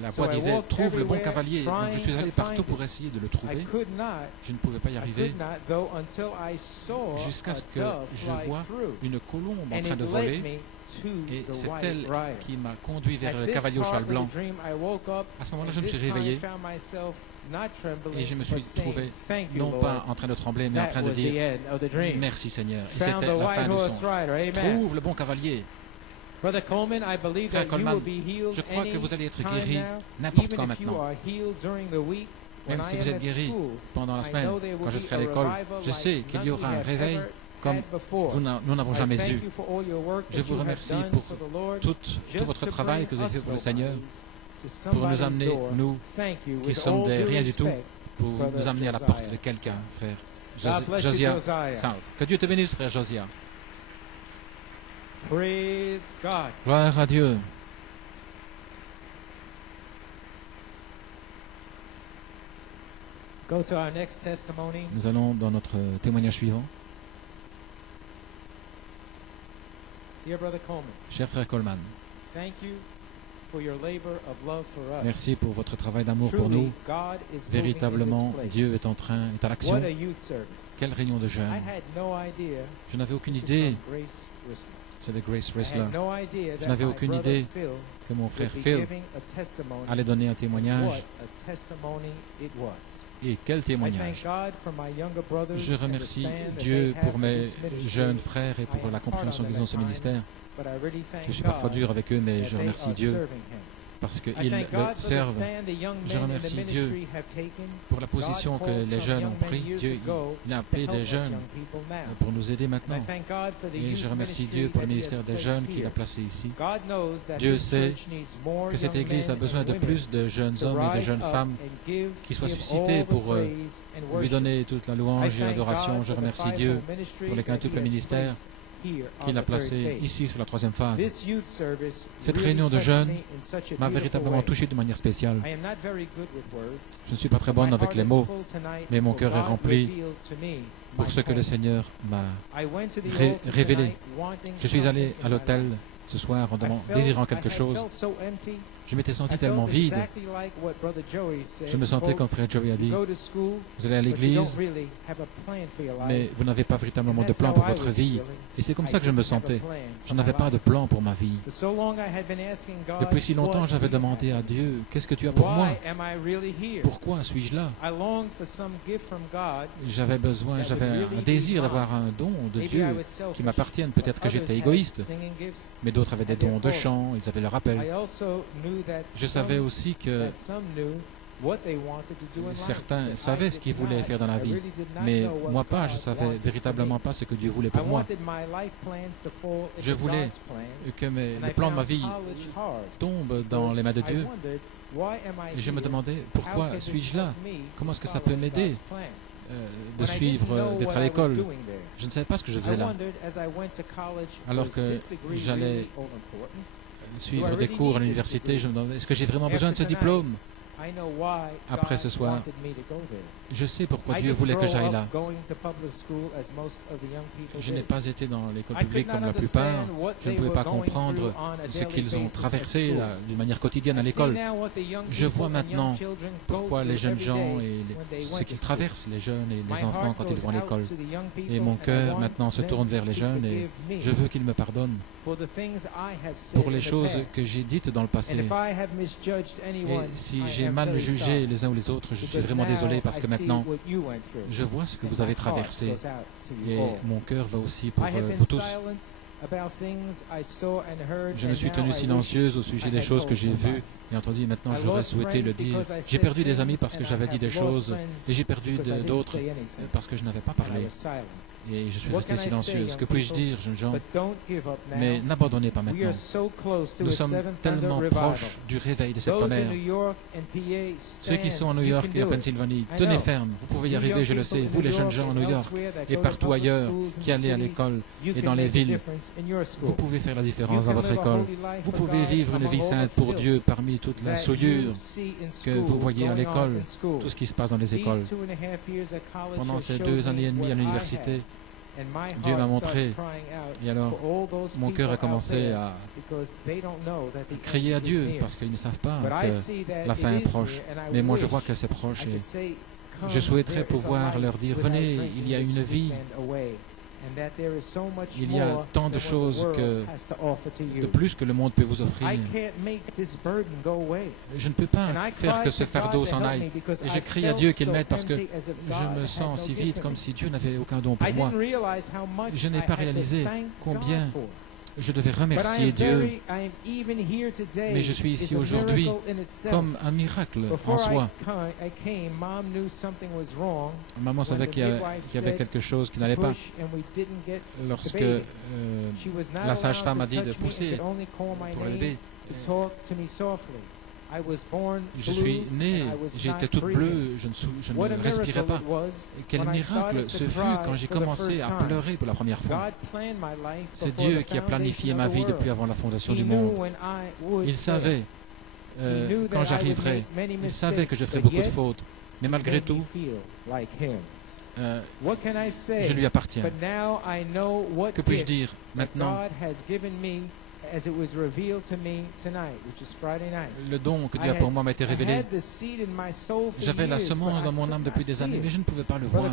La voix disait, trouve le bon cavalier. Donc je suis allé partout pour essayer de le trouver. Je ne pouvais pas y arriver jusqu'à ce que je vois une colombe en train de voler. Et c'est elle qui m'a conduit vers le cavalier au cheval blanc. À ce moment-là, je me suis réveillé et je me suis trouvé non pas en train de trembler, mais en train de dire « Merci Seigneur ». Et c'était la fin du songe. Trouve le bon cavalier. Frère Coleman, je crois que vous allez être guéri n'importe quand maintenant. Même si vous êtes guéri pendant la semaine, quand je serai à l'école, je sais qu'il y aura un réveil comme nous n'avons jamais eu. Je vous remercie pour tout votre travail que vous avez fait pour le Seigneur, pour nous amener, nous qui sommes des rien du tout, pour nous amener à la porte de quelqu'un, frère Josiah South. Que Dieu te bénisse, frère Josiah. Gloire à Dieu. Nous allons dans notre témoignage suivant. Cher frère Coleman, merci pour votre travail d'amour pour nous. Véritablement, Dieu est à l'action. Quelle réunion de jeunes. Je n'avais aucune idée. C'est de Grace Wrestler. Je n'avais aucune idée que mon frère Phil allait donner un témoignage. Et quel témoignage! Je remercie Dieu pour mes jeunes frères et pour la compréhension qu'ils ont de ce ministère. Je suis parfois dur avec eux, mais je remercie Dieu parce qu'ils le servent. Je remercie Dieu pour la position que les jeunes ont pris. Dieu il a appelé des jeunes pour nous aider maintenant. Et je remercie Dieu pour le ministère des jeunes qu'il a placé ici. Dieu sait que cette Église a besoin de plus de jeunes hommes et de jeunes femmes qui soient suscités pour lui donner toute la louange et l'adoration. Je remercie Dieu pour le quintuple ministère qu'il a placé ici sur la troisième phase. Cette réunion de jeunes m'a véritablement touché de manière spéciale. Je ne suis pas très bonne avec les mots, mais mon cœur est rempli pour ce que le Seigneur m'a révélé. Je suis allé à l'hôtel ce soir en désirant quelque chose. Je m'étais senti tellement vide. Je me sentais comme frère Joey a dit. Vous allez à l'église, mais vous n'avez pas véritablement de plan pour votre vie. Et c'est comme ça que je me sentais. Je n'avais pas de plan pour ma vie. Depuis si longtemps, j'avais demandé à Dieu, qu'est-ce que tu as pour moi? Pourquoi suis-je là? J'avais un désir d'avoir un don de Dieu qui m'appartienne. Peut-être que j'étais égoïste, mais d'autres avaient des dons de chant, ils avaient leur appel. Je savais aussi que certains savaient ce qu'ils voulaient faire dans la vie, mais moi pas, je ne savais véritablement pas ce que Dieu voulait pour moi. Je voulais que le plan de ma vie tombe dans les mains de Dieu, et je me demandais, pourquoi suis-je là? Comment est-ce que ça peut m'aider de suivre, d'être à l'école? Je ne savais pas ce que je faisais là. Alors que j'allais suivre des cours à l'université, je me demandais, est-ce que j'ai vraiment besoin de ce diplôme? Après ce soir, je sais pourquoi Dieu voulait que j'aille là. Je n'ai pas été dans l'école publique comme la plupart. Je ne pouvais pas comprendre ce qu'ils ont traversé d'une manière quotidienne à l'école. Je vois maintenant pourquoi les jeunes gens et ce qu'ils traversent, les jeunes et les enfants quand ils vont à l'école. Et mon cœur maintenant se tourne vers les jeunes et je veux qu'ils me pardonnent pour les choses que j'ai dites dans le passé. Et si j'ai mal jugé les uns ou les autres, je suis vraiment désolé parce que maintenant, je vois ce que vous avez traversé et mon cœur va aussi pour vous tous. Je me suis tenu silencieuse au sujet des choses que j'ai vues et entendues. Maintenant, j'aurais souhaité le dire. J'ai perdu des amis parce que j'avais dit des choses et j'ai perdu d'autres parce que je n'avais pas parlé. Et je suis resté silencieuse. Que puis-je dire, jeunes gens? Mais n'abandonnez pas maintenant. Nous sommes tellement proches du réveil de septembre. Ceux qui sont à New York et en Pennsylvanie, tenez ferme. Vous pouvez y arriver, je le sais. Vous, les jeunes gens à New York et partout ailleurs qui allez à l'école et dans les villes, vous pouvez faire la différence dans votre école. Vous pouvez vivre une vie sainte pour Dieu parmi toute la souillure que vous voyez à l'école, tout ce qui se passe dans les écoles. Pendant ces 2 années et demie à l'université, Dieu m'a montré, et alors mon cœur a commencé à crier à Dieu parce qu'ils ne savent pas que la fin est proche. Mais moi je vois que c'est proche et je souhaiterais pouvoir leur dire, venez, il y a une vie, il y a tant de choses de plus que le monde peut vous offrir. Je ne peux pas faire que ce fardeau s'en aille. Et je crie à Dieu qu'il m'aide parce que je me sens si vide, comme si Dieu n'avait aucun don pour moi. Je n'ai pas réalisé combien je devais remercier Dieu. Mais je suis ici aujourd'hui comme un miracle en soi. Maman savait qu'il y avait quelque chose qui n'allait pas. Lorsque la sage-femme a dit de pousser pour l'élever, je suis né, j'étais toute bleue, je ne respirais pas. Et quel miracle ce fut quand j'ai commencé à pleurer pour la première fois. C'est Dieu qui a planifié ma vie depuis avant la fondation du monde. Il savait quand j'arriverais, il savait que je ferais beaucoup de fautes, mais malgré tout, je lui appartiens. Que puis-je dire maintenant? Le don que Dieu a pour moi m'a été révélé. J'avais la semence dans mon âme depuis des années, mais je ne pouvais pas le voir.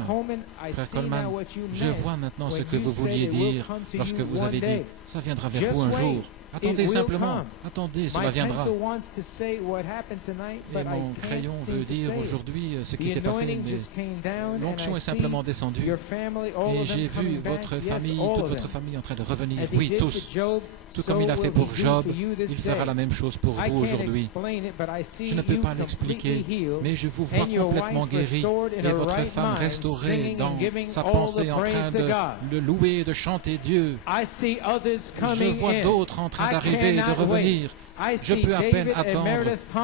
Frère Coleman, je vois maintenant ce que vous vouliez dire lorsque vous avez dit « ça viendra vers vous un jour ». Attendez simplement, attendez, cela viendra. Et mon crayon veut dire aujourd'hui ce qui s'est passé. L'onction est simplement descendue. Et j'ai vu votre famille, toute votre famille en train de revenir. Oui, tous. Tout comme il a fait pour Job, il fera la même chose pour vous aujourd'hui. Je ne peux pas l'expliquer, mais je vous vois complètement guéri et votre femme restaurée dans sa pensée en train de le louer et de chanter Dieu. Je vois d'autres en train d'arriver et de revenir. Je peux à peine attendre.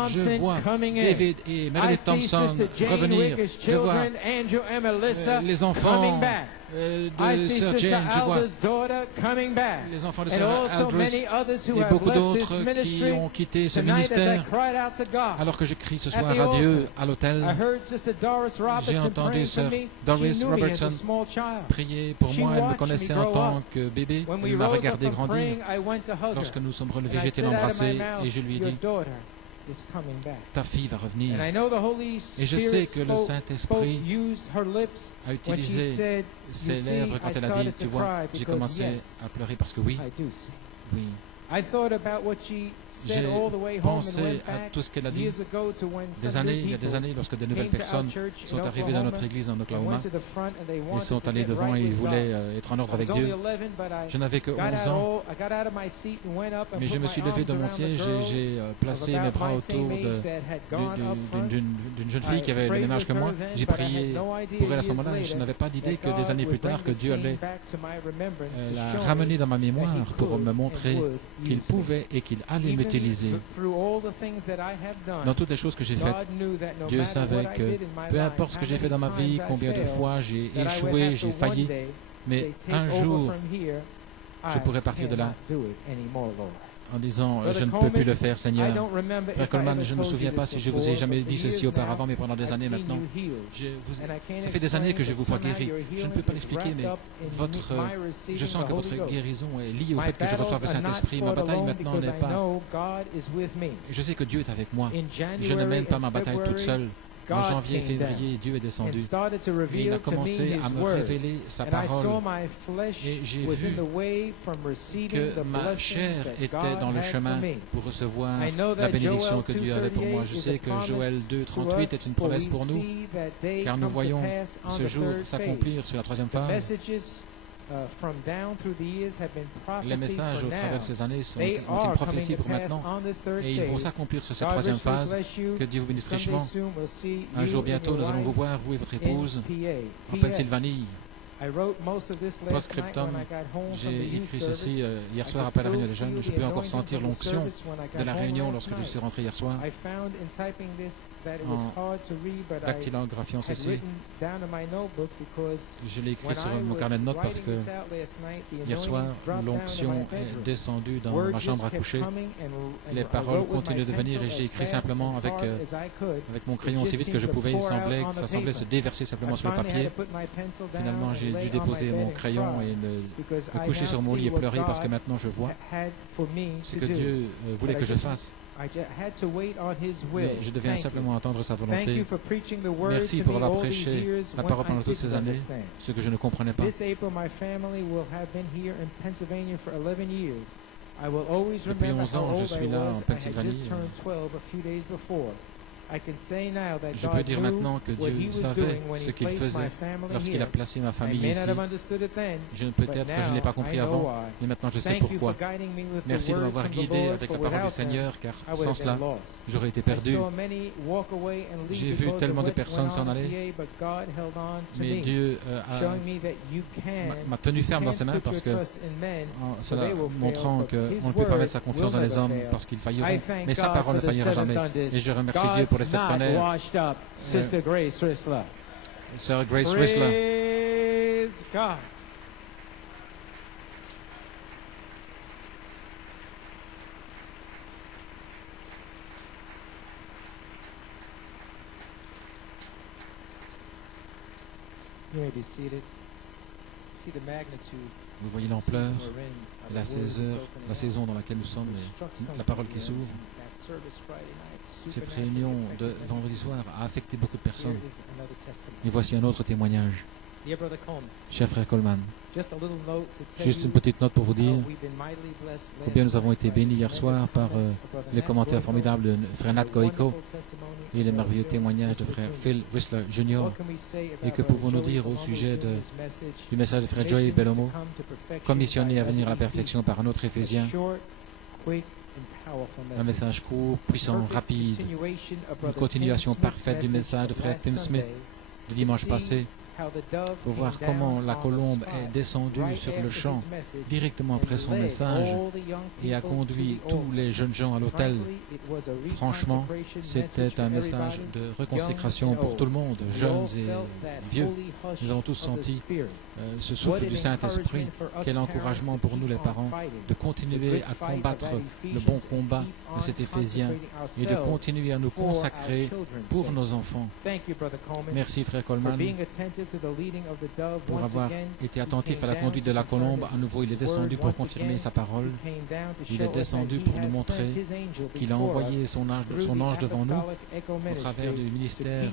Je vois David et Meredith Thompson revenir. Je vois les enfants de Sir Jane. Je vois les enfants de Sir Andrews et beaucoup d'autres qui ont quitté ce ministère. Alors que je crie ce soir à Dieu à l'autel, j'ai entendu Sir Doris Robertson prier pour moi. Elle me connaissait en tant que bébé. Elle m'a regardé grandir. Lorsque nous sommes relevés, j'ai été l'embrasser et je lui ai dit, ta fille va revenir. Et je sais que le Saint-Esprit a utilisé ses lèvres quand elle a dit, tu vois, j'ai commencé à pleurer parce que oui, oui. J'ai pensé à tout ce qu'elle a dit il y a des années, lorsque de nouvelles personnes sont arrivées dans notre église en Oklahoma. Ils sont allés devant et ils voulaient être en ordre avec Dieu. Je n'avais que 11 ans, mais je me suis levé de mon siège et j'ai placé mes bras autour d'une jeune fille qui avait le même âge que moi. J'ai prié pour elle à ce moment-là et je n'avais pas d'idée que des années plus tard, que Dieu allait la ramener dans ma mémoire pour me montrer qu'il pouvait et qu'il allait m'utiliser. Dans toutes les choses que j'ai faites, Dieu savait que peu importe ce que j'ai fait dans ma vie, combien de fois j'ai échoué, j'ai failli, mais un jour, je pourrais partir de là en disant « Je ne peux plus le faire, Seigneur ». Frère Coleman, je ne me souviens pas si je vous ai jamais dit ceci auparavant, mais pendant des années maintenant, ça fait des années que je vous vois guéri. Je ne peux pas l'expliquer, mais je sens que votre guérison est liée au fait que je reçoive le Saint-Esprit. Ma bataille maintenant n'est pas... Je sais que Dieu est avec moi. Je ne mène pas ma bataille toute seule. En janvier et février, Dieu est descendu et il a commencé à me révéler sa parole. Et j'ai vu que ma chair était dans le chemin pour recevoir la bénédiction que Dieu avait pour moi. Je sais que Joël 2:38 est une promesse pour nous, car nous voyons ce jour s'accomplir sur la troisième phase. Les messages au travers de ces années ont une prophétie pour maintenant et ils vont s'accomplir sur cette troisième phase. Que Dieu vous bénisse richement. Un jour bientôt, nous allons vous voir, vous et votre épouse, en Pennsylvanie. Post-scriptum, j'ai écrit ceci hier soir après la réunion des jeunes. Je peux encore sentir l'onction de la réunion lorsque je suis rentré hier soir. En dactylographiant ceci, je l'ai écrit sur mon carnet de notes parce que hier soir, l'onction est descendue dans ma chambre à coucher. Les paroles continuent de venir et j'ai écrit simplement avec mon crayon aussi vite que je pouvais. Ça semblait se déverser simplement sur le papier. Finalement, j'ai dû déposer mon crayon et me coucher sur mon lit et pleurer parce que maintenant je vois ce que Dieu voulait que je fasse. Mais je devais simplement entendre sa volonté. Merci pour avoir prêché la parole pendant toutes ces années, ce que je ne comprenais pas. Depuis 11 ans, je suis là en Pennsylvanie. Je peux dire maintenant que Dieu savait ce qu'il faisait lorsqu'il a placé ma famille ici. Peut-être que je ne l'ai pas compris avant, mais maintenant je sais pourquoi. Merci de m'avoir guidé avec la parole du Seigneur, car sans cela, j'aurais été perdu. J'ai vu tellement de personnes s'en aller, mais Dieu m'a tenu ferme dans ses mains parce que, cela montrant qu'on ne peut pas mettre sa confiance dans les hommes parce qu'ils failliront, mais sa parole ne faillira jamais. Et je remercie Dieu pour les 7 tonnerres. Sœur Grace Rissler. Praise God. You may be seated. See the magnitude. Vous voyez l'ampleur, la saison dans laquelle nous sommes, la parole qui s'ouvre. Cette réunion de vendredi soir a affecté beaucoup de personnes. Et voici un autre témoignage. Cher frère Coleman, juste une petite note pour vous dire combien nous avons été bénis hier soir par les commentaires formidables de frère Nat Goico et les merveilleux témoignages de frère Phil Whistler Jr. Et que pouvons-nous dire au sujet du message de frère Joey Bellomo, commissionné à venir à la perfection par un autre Éphésien? Un message court, puissant, rapide, une continuation parfaite du message de frère Tim Smith de dimanche passé, pour voir comment la colombe est descendue sur le champ directement après son message et a conduit tous les jeunes gens à l'autel. Franchement, c'était un message de reconsécration pour tout le monde, jeunes et vieux. Nous avons tous senti ce souffle du Saint-Esprit. Quel encouragement pour nous les parents de continuer à combattre le bon combat de cet Éphésien et de continuer à nous consacrer pour nos enfants. Merci frère Coleman pour avoir été attentif à la conduite de la colombe. À nouveau, il est descendu pour confirmer sa parole. Il est descendu pour nous montrer qu'il a envoyé son ange devant nous au travers du ministère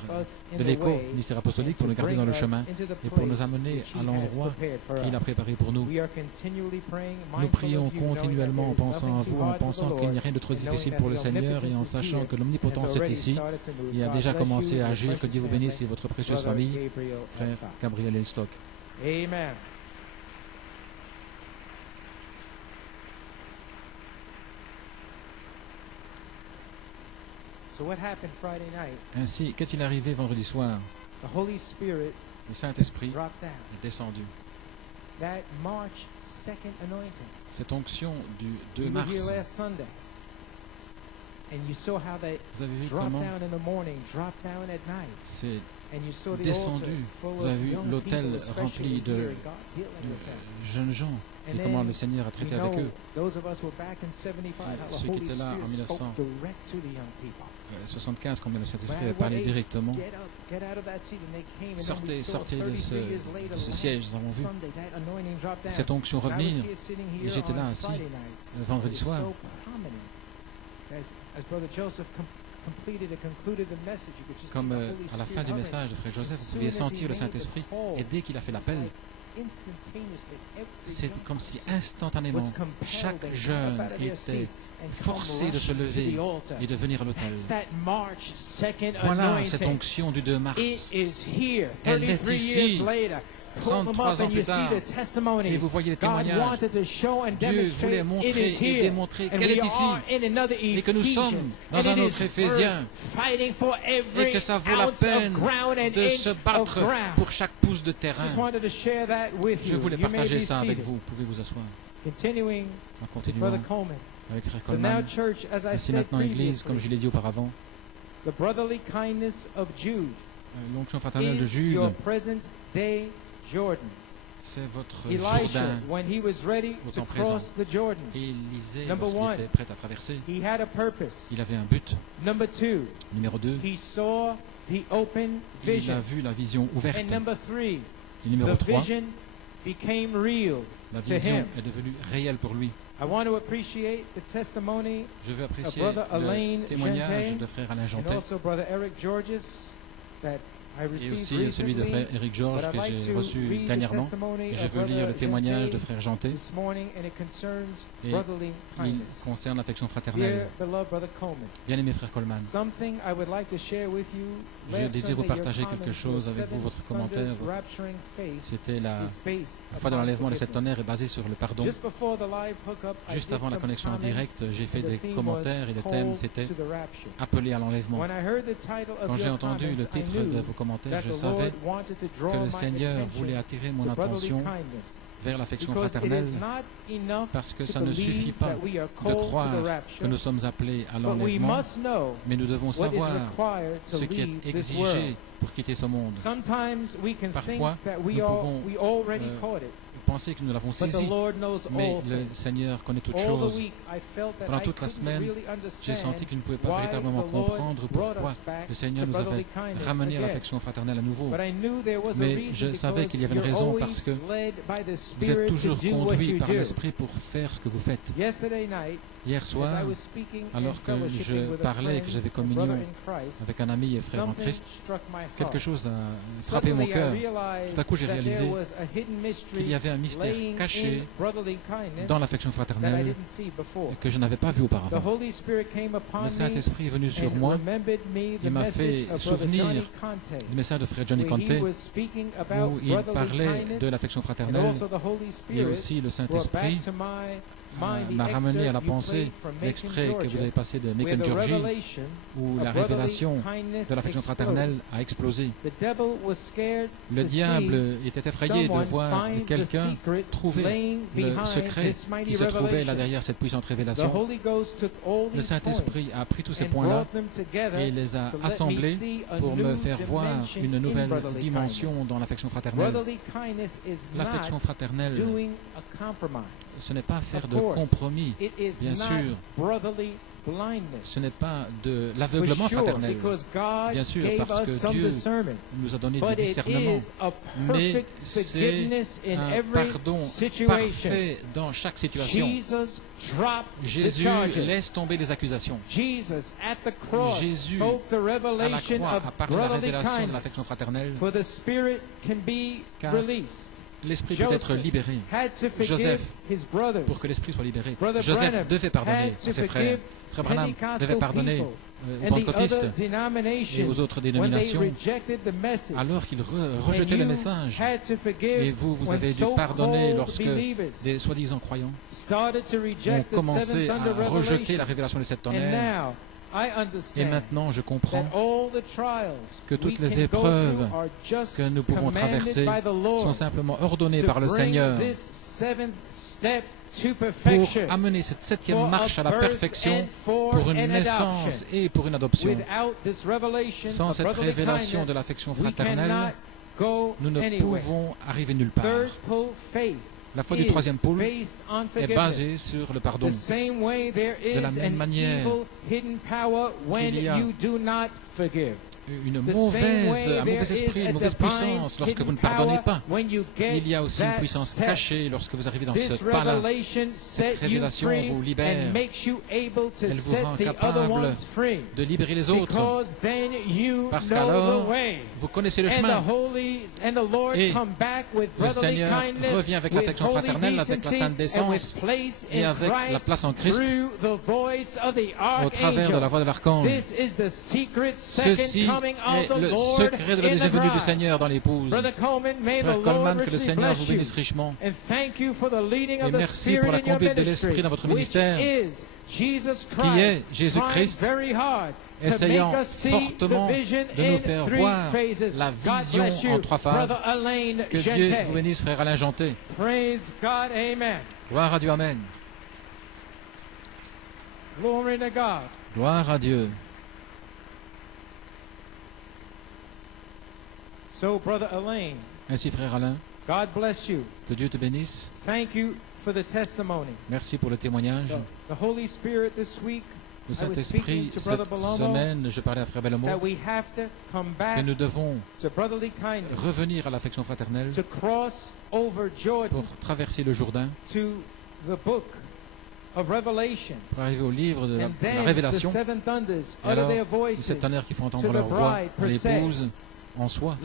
de l'écho, ministère apostolique, pour nous garder dans le chemin et pour nous amener à l'endroit qu'il a préparé pour nous. Nous prions continuellement en pensant à vous, en pensant qu'il n'y a rien de trop difficile pour le Seigneur et en sachant que l'Omnipotence est ici. Il a déjà commencé à agir. Que Dieu vous bénisse et votre précieuse famille. Frère Gabriel Elstock. Amen. So what happened Friday night? Ainsi, qu'est-il arrivé vendredi soir? The Holy Spirit Le Saint-Esprit dropped down. est descendu. That March 2nd anointing. Cette onction du 2 You were mars, here last Sunday. And you saw how they vous avez vu dropped comment down in the morning, dropped down at night. c'est And you saw the descendu. altar full Vous avez of vu young l'autel people, especially rempli de here, and God dealing with them. jeunes gens et And comment then, le Seigneur a traité you avec know, eux. those of us who were back in 75, how the Ceux qui Holy étaient là en Spirit 1900, spoke direct to the young people. 75, combien le Saint-Esprit When a I parlé went, directement. Get out of that seat, and they came, and then we Sortez, saw sortez de 33 years later, de ce last siège, nous avons vu Sunday, that anointing dropped down. cette onction And I was revenir. here sitting Et here j'étais là on assis Friday night. vendredi It's soir. so prominent. As Brother Joseph completed and concluded the message, you could just Comme see the Holy à la fin Spirit du hovering. message de Frère Joseph, As vous pouviez soon as he sentir le made the Saint-Esprit. call, Et dès qu'il a fait it's l'appel, like instantaneously, every c'est young comme si person instantanément was compelled chaque to get jeune up out of their était seats and come forcé de se rushing to lever the altar. et de venir à l'autel. That's that March 2nd Voilà cette anointing. onction du 2 mars. It is here, Elle est 33 ici, years later. Pull them up 33 ans and you plus see tard. the testimonies. Et vous voyez les God témoignages. wanted to show and Dieu demonstrate voulait it montrer is et here. démontrer And qu'elle we est ici. are in another Et que nous sommes Ephesians. dans And un it autre is Éphésien. worth fighting for Et every que ça vaut la ounce of peine ground and de inch se of battre ground. pour chaque pouce de terrain. Just wanted to share that with Je you. voulais You may partager be ça avec seated. vous. Vous pouvez vous asseoir Continuing en with continuant Brother Coleman. avec Frère So now, Coleman. church, as I Ainsi said maintenant, Église, comme je previously, l'ai dit auparavant, the brotherly kindness of Jude l'onction fraternelle de is Jude, your present day Jordan. c'est votre Elisha, Jourdain. when he was ready au to temps présent. cross the Jordan, Et Élisée, Number lorsqu'il one. était prêt à traverser, he had a purpose. il avait un but. Number two, Numéro 2, he saw the open il a vision. vu la vision ouverte. And number three, Et numéro the 3, vision became real la to vision him. est devenue réelle pour lui. I want to appreciate the testimony Je veux apprécier Brother Alain le témoignage Gentet de Frère Alain and Gentet also Brother Eric Georges that I et received aussi celui de recently. Frère Éric Georges But I'd que like j'ai to reçu read the dernièrement. testimony Et je of veux lire Brother le témoignage de Gentet Frère Gentet. this morning, and it concerns Et brotherly il kindness. concerne l'affection Dear fraternelle. beloved Brother Coleman, Bien-aimé Frère Coleman, something I would like to share with you. je Last désire vous Sunday, your partager quelque comments chose were avec vous, votre 7 commentaire. thunders rapturing faith C'était la is based foi de upon l'enlèvement de cette forgiveness. tonnerre est basée sur le pardon. Just before the live hookup, I Juste did avant la some connexion en comments, direct, j'ai fait and the des theme commentaires et was le thème called c'était to the rapture. appelé à l'enlèvement. When I heard the title of Quand j'ai your entendu comments, le I titre knew de vos commentaires, that je the savais Lord wanted to draw que le my Seigneur attention voulait attirer mon to brotherly attention kindness, vers l'affection because it fraternelle is not enough parce que to ça ne suffit believe pas that we are de called to croire the que rapture, nous sommes appelés à but we l'enlèvement, must know mais nous devons what is savoir required to ce qui leave est this exigé world. pour quitter ce monde. Sometimes we can think Parfois, that nous pouvons, we already euh, caught it, Pensez que nous l'avons but the saisi, Lord knows mais all le things. Seigneur connaît toutes All the choses. week, I felt that Pendant I toute la couldn't semaine, really j'ai understand senti que je ne pouvais pas why véritablement the Lord comprendre brought pourquoi us back le Seigneur to nous avait brotherly kindness ramené à again. l'affection fraternelle à nouveau. But I knew there was a Mais reason je savais because qu'il y avait une you're raison always parce que led by the vous êtes Spirit to toujours do what conduit you par do. l'Esprit pour faire ce que vous faites. Yesterday night, Hier as soir, I was speaking and alors que fellowshipping je with a parlais et que friend, j'avais a communion brother in Christ, avec un ami et frère en something Christ, struck my quelque heart. chose a frappé mon Suddenly, I cœur. realized Tout à coup, j'ai that réalisé there was a hidden mystery qu'il y avait un mystère laying caché in brotherly kindness dans l'affection that I fraternelle didn't see before. que je n'avais pas vu The auparavant. Holy Spirit came upon Le me Saint-Esprit est venu sur and moi, remembered me the il m'a message fait of Brother souvenir Johnny Conte, le message de frère Johnny where he Conte, was speaking about où il brotherly parlait kindness, de l'affection and fraternelle also the Holy et Spirit aussi le brought Saint-Esprit back to my m'a ramené à la pensée l'extrait que vous avez passé de Macon, Georgie, où la révélation de l'affection fraternelle a explosé. Le diable était effrayé de voir quelqu'un trouver le secret qui se trouvait là derrière cette puissante révélation. Le Saint-Esprit a pris tous ces points-là et les a assemblés pour me faire voir une nouvelle dimension dans l'affection fraternelle. L'affection fraternelle, ce n'est pas faire de compromis, bien sûr. Ce n'est pas de l'aveuglement fraternel, bien sûr, parce que Dieu nous a donné du discernement, mais c'est un pardon parfait dans chaque situation. Jésus laisse tomber les accusations. Jésus, à la croix, a parlé de la révélation de l'affection fraternelle, car l'esprit peut être libéré. Joseph, pour que l'esprit soit libéré, Joseph devait pardonner à ses frères. Frère Branham devait pardonner aux pentecôtistes et aux autres dénominations alors qu'ils rejetaient le message. Et vous, vous avez dû pardonner lorsque des soi-disant croyants ont commencé à rejeter la révélation de cette tonnerre. Et maintenant, je comprends que toutes les épreuves que nous pouvons traverser sont simplement ordonnées par le Seigneur pour amener cette septième marche à la perfection pour une naissance et pour une adoption. Sans cette révélation de l'affection fraternelle, nous ne pouvons arriver nulle part. La foi du troisième pôle est basée sur le pardon. De la même manière qu'il y a un mauvais esprit, une mauvaise puissance lorsque vous ne pardonnez pas. Il y a aussi une puissance cachée lorsque vous arrivez dans ce pas-là. Cette révélation vous libère. Elle vous rend capable de libérer les autres. Parce qu'alors, vous connaissez le chemin. Et le Seigneur revient avec l'affection fraternelle, avec la sainte décence et avec la place en Christ au travers de la voix de l'archange. Ceci est le secret de la deuxième venue du Seigneur dans l'épouse. Frère Coleman, que le Seigneur vous bénisse richement. Et merci pour la conduite de l'Esprit dans votre ministère, qui est Jésus-Christ, essayant fortement de nous faire voir la vision en trois phases. Que Dieu vous bénisse, frère Alain Janté. Gloire à Dieu, Amen. Gloire à Dieu. So, Brother Alain, ainsi, frère Alain, God bless you. Que Dieu te bénisse. Thank you for the testimony. Merci pour le témoignage. The Holy Spirit this week, le Saint-Esprit, cette semaine, je parlais à Frère Bellomo, que nous devons revenir à l'affection fraternelle pour traverser le Jourdain, pour arriver au livre de la Révélation, et alors, les sept tonnerres qui font entendre leur voix, l'épouse en soi.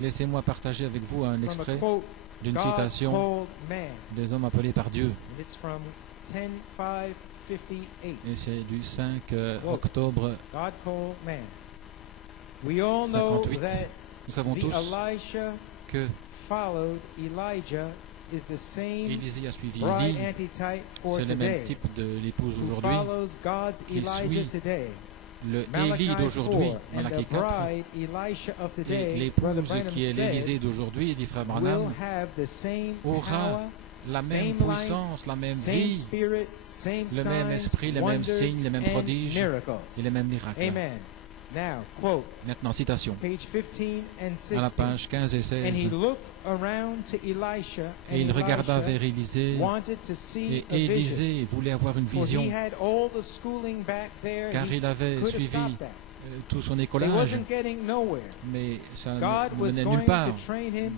Laissez-moi partager avec vous un extrait d'une citation des hommes appelés par Dieu. Et c'est du 5 octobre 58. Nous savons tous que Élisée a suivi Élie. C'est le même type de l'épouse aujourd'hui qui suit le Élie d'aujourd'hui, Malachi 4, et l'épouse qui est l'Élysée d'aujourd'hui, dit Frère Branham, aura la même puissance, la même vie, le même esprit, les mêmes signes, les mêmes prodiges et les mêmes miracles. Maintenant, citation. À la page 15 et 16. Et il regarda vers Élisée, et Élisée voulait avoir une vision, car il avait suivi tout son écolage, mais ça ne menait nulle part.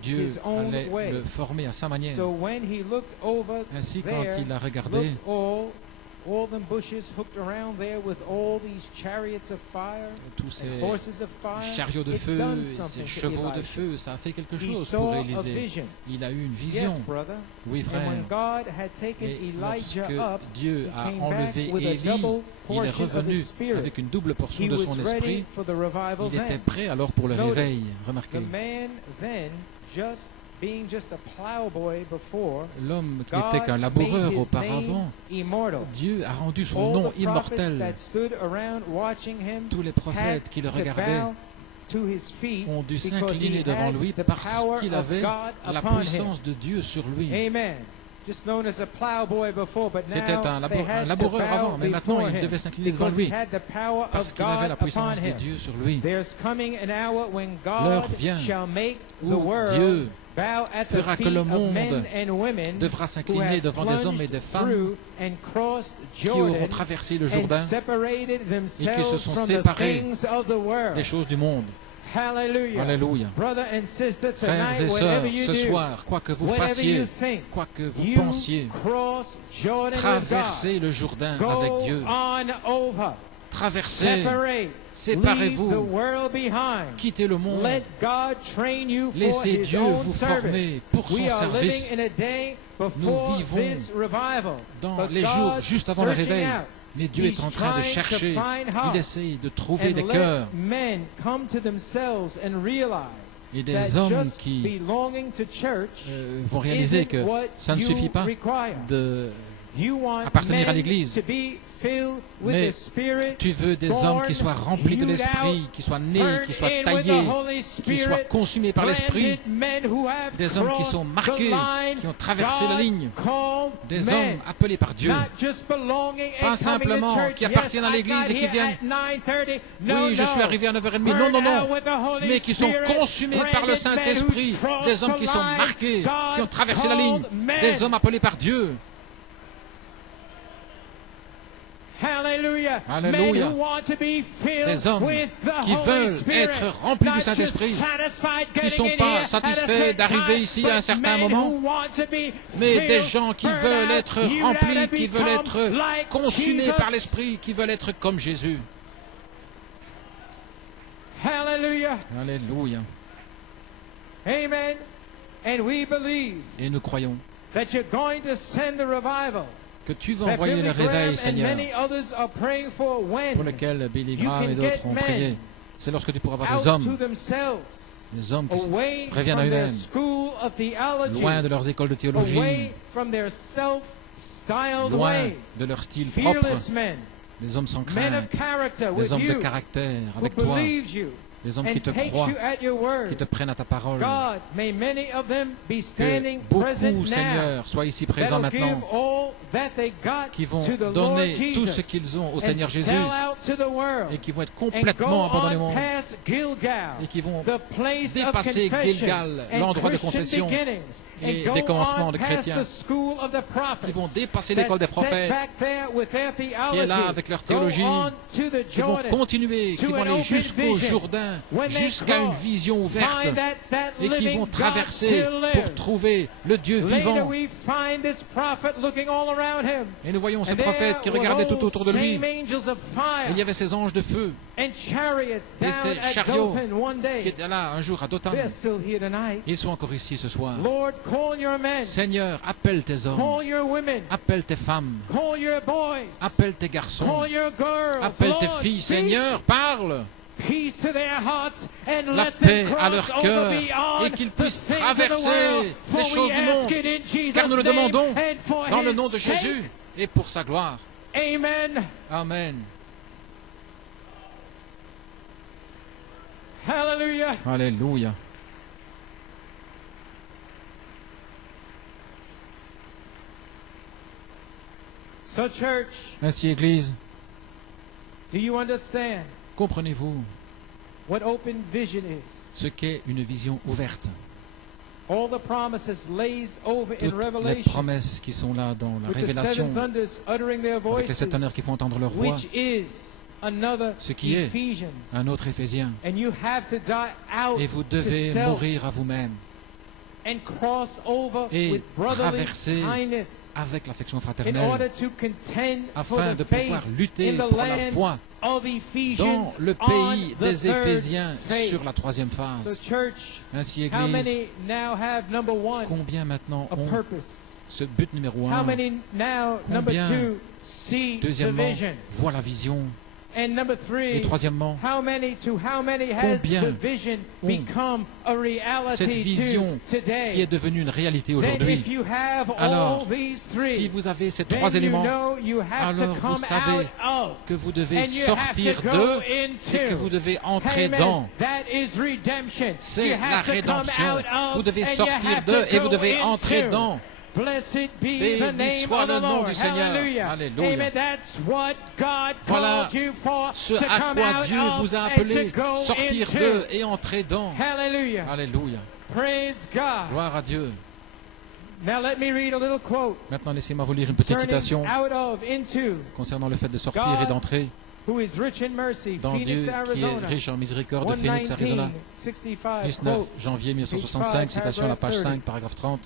Dieu allait le former à sa manière. Ainsi, quand il a regardé, tous ces chariots de feu, ces chevaux de feu, ça a fait quelque chose pour Élisée. Il a eu une vision. Oui, frère. Et lorsque Dieu a enlevé Élie, il est revenu avec une double portion de son esprit. Il était prêt alors pour le réveil. Remarquez. L'homme qui n'était qu'un laboureur auparavant, Dieu a rendu son nom immortel. Tous les prophètes qui le regardaient ont dû s'incliner devant lui parce qu'il avait la puissance de Dieu sur lui. C'était un laboureur avant, mais maintenant il devait s'incliner devant lui parce qu'il avait la puissance de Dieu sur lui. L'heure vient où Dieu fera que le monde devra s'incliner devant des hommes et des femmes qui auront traversé le Jourdain et qui se sont séparés des choses du monde. Alléluia. Frères et sœurs, ce soir, quoi que vous fassiez, quoi que vous pensiez, traversez le Jourdain avec Dieu. Traversez, séparez-vous, quittez le monde, laissez Dieu vous former pour son service. Nous vivons dans les jours juste avant le réveil. Mais Dieu est en train de chercher, il essaye de trouver des cœurs. Et des hommes qui vont réaliser que ça ne suffit pas d'appartenir à l'Église. Mais tu veux des hommes qui soient remplis de l'Esprit, qui soient nés, qui soient taillés, qui soient consumés par l'Esprit. Des hommes qui sont marqués, qui ont traversé la ligne. Des hommes appelés par Dieu. Pas simplement qui appartiennent à l'Église et qui viennent. Oui, je suis arrivé à 9h30. Non, non, non. Mais qui sont consumés par le Saint-Esprit. Des hommes qui sont marqués, qui ont traversé la ligne. Des hommes appelés par Dieu. Alléluia. Des hommes qui veulent être remplis du Saint-Esprit, qui ne sont pas satisfaits d'arriver ici à un certain moment, mais des gens qui veulent être remplis, qui veulent être consumés par l'Esprit, qui veulent être comme Jésus. Alléluia. Amen. Et nous croyons que tu vas envoyer le réveil, Seigneur, pour lequel Billy Graham et d'autres ont prié. C'est lorsque tu pourras avoir des hommes qui reviennent à eux-mêmes, loin de leurs écoles de théologie, loin de leur style propre, des hommes sans crainte, des hommes de caractère avec toi, des hommes qui te croient, qui te prennent à ta parole. Que beaucoup, Seigneur, soient ici présents maintenant, qui vont donner tout ce qu'ils ont au Seigneur Jésus et qui vont être complètement abandonnés au monde et qui vont dépasser Gilgal, l'endroit de confession et des commencements de chrétiens, qui vont dépasser l'école des prophètes, qui est là avec leur théologie, qui vont continuer, qui vont aller jusqu'au Jourdain, jusqu'à une vision ouverte et qui vont traverser pour trouver le Dieu vivant. Et nous voyons ce prophète qui regardait tout autour de lui. Et il y avait ces anges de feu et ces chariots qui étaient là un jour à Dothan. Ils sont encore ici ce soir. Seigneur, appelle tes hommes, appelle tes femmes, appelle tes garçons, appelle tes filles. Seigneur, parle. La paix à leur cœur et qu'ils puissent traverser les choses du monde, car nous le demandons dans le nom de Jésus et pour sa gloire. Amen. Amen. Hallelujah. Alléluia. So church, ainsi, Église, do you understand? Comprenez-vous what open vision is? Ce qu'est une vision ouverte? All the promises lays over in Toutes Revelation, les promesses qui sont là dans la Révélation, avec les 7 tonnerres qui font entendre leur voix, ce qui est un autre Éphésiens. Et vous devez mourir à vous-même et traverser avec l'affection fraternelle afin de pouvoir lutter pour la foi dans le pays des Éphésiens sur la 3e phase. Ainsi, Église, combien maintenant ont ce but numéro 1? Combien, deuxièmement, voient la vision? Et troisièmement, combien ont cette vision qui est devenue une réalité aujourd'hui? Alors, si vous avez ces trois éléments, alors vous savez que vous devez sortir d'eux et que vous devez entrer dans. C'est la rédemption. Vous devez sortir d'eux et vous devez entrer dans. Béni soit le nom du Seigneur. Alléluia. Voilà ce à quoi Dieu vous a appelé, sortir d'eux et entrer dans. Alléluia. Gloire à Dieu. Maintenant, laissez-moi vous lire une petite citation concernant le fait de sortir et d'entrer dans Dieu qui est riche en miséricorde, de Phoenix, Arizona, 19 janvier 1965, citation à la page 5, paragraphe 30.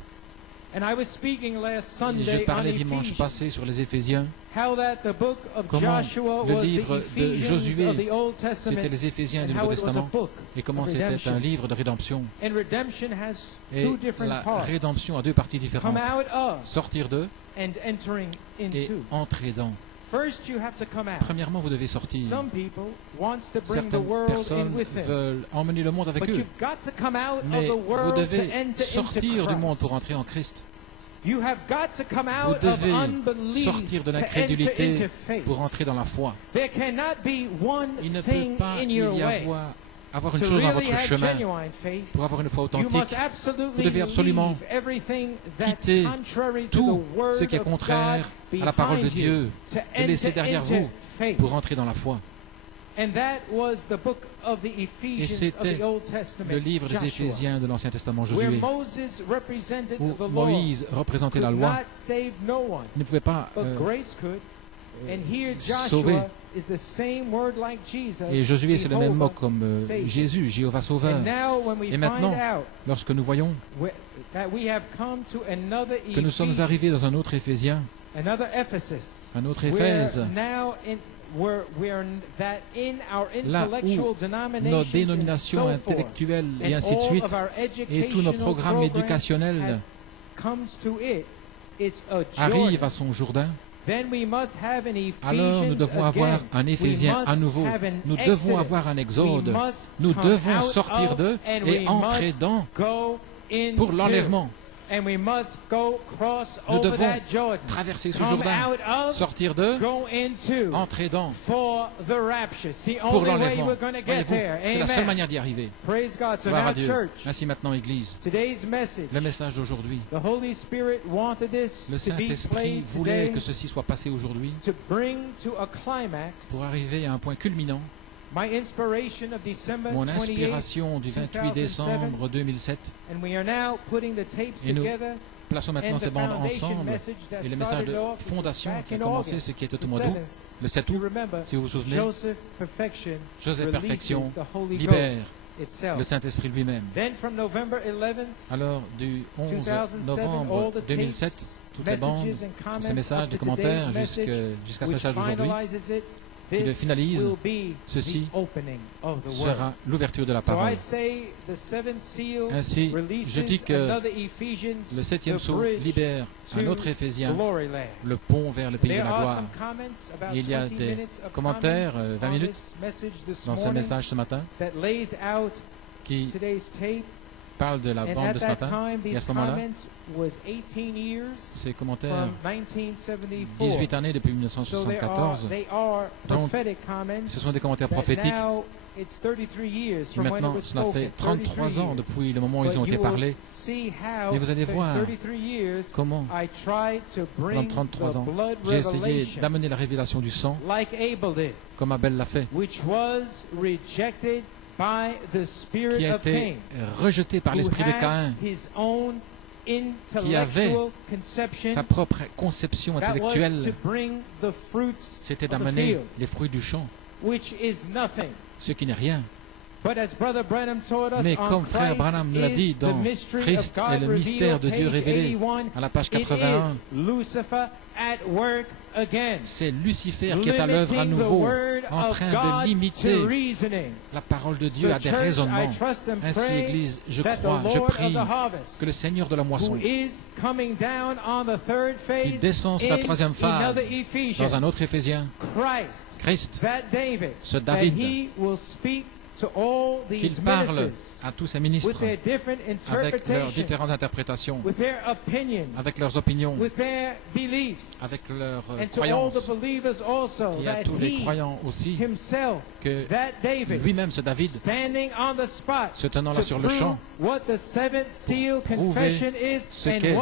J'ai parlé dimanche passé sur les Éphésiens, comment le livre de Josué, c'était les Éphésiens du Nouveau Testament, et comment c'était un livre de rédemption. Et la rédemption a deux parties différentes. Sortir d'eux et entrer dans. Premièrement, vous devez sortir. Certaines personnes veulent emmener le monde avec eux. Mais vous devez sortir du monde pour entrer en Christ. Vous devez sortir de l'incrédulité pour entrer dans la foi. Il ne peut pas y avoir une chose dans votre chemin pour avoir une foi authentique. Vous devez absolument quitter tout ce qui est contraire à la parole de Dieu et laisser derrière vous pour entrer dans la foi. Et c'était le livre des Éphésiens de l'Ancien Testament, Josué, où Moïse représentait la loi. Il ne pouvait pas sauver. Et Josué, c'est le même mot comme Jésus, Jéhovah Sauveur. Et maintenant, lorsque nous voyons que nous sommes arrivés dans un autre Éphésien, un autre Éphèse, là où nos dénominations intellectuelles et ainsi de suite, et tous nos programmes éducationnels arrivent à son Jourdain, alors nous devons avoir un Éphésien à nouveau. Nous devons avoir un Exode. Nous devons sortir d'eux et entrer dans pour l'enlèvement. Nous devons traverser ce Jourdain, sortir d'eux, entrer dans pour l'enlèvement. Voyez-vous, c'est la seule manière d'y arriver. Gloire à Dieu. Ainsi maintenant, Église, le message d'aujourd'hui. Le Saint-Esprit voulait que ceci soit passé aujourd'hui pour arriver à un point culminant. Mon inspiration du 28 décembre 2007, et nous plaçons maintenant ces bandes ensemble, et le message de fondation qui a commencé, ce qui était au mois d'août, le 7 août, si vous vous souvenez, Joseph Perfection libère le Saint-Esprit lui-même. Alors, du 11 novembre 2007, toutes les bandes, ces messages, des commentaires, jusqu'à ce message d'aujourd'hui, qui le finalise, ceci sera l'ouverture de la parole. Ainsi, je dis que le septième sceau libère un autre Éphésien, le pont vers le pays de la gloire. Il y a des commentaires, 20 minutes, dans ce message ce matin, qui parle de la bande de ce matin. Et à ce moment-là, ces commentaires, 18 années depuis 1974, donc ce sont des commentaires prophétiques. Et maintenant, cela fait 33 ans depuis le moment où ils ont été parlés. Et vous allez voir comment, pendant 33 ans, j'ai essayé d'amener la révélation du sang, comme Abel l'a fait, qui a été rejeté par l'esprit de Caïn, qui avait sa propre conception intellectuelle, c'était d'amener les fruits du champ, ce qui n'est rien. Mais comme frère Branham nous l'a dit dans Christ est le mystère de Dieu révélé, à la page 81, c'est Lucifer qui est à l'œuvre à nouveau, en train de limiter la parole de Dieu à des raisonnements. Ainsi, Église, je crois, je prie que le Seigneur de la moisson, qui descend sur la troisième phase dans un autre Éphésien, Christ, ce David, qu'il parle à tous ses ministres avec leurs différentes interprétations, avec leurs opinions, avec leurs croyances, et à tous les croyants aussi, que lui-même, ce David, se tenant là sur le champ, pour prouver ce qu'est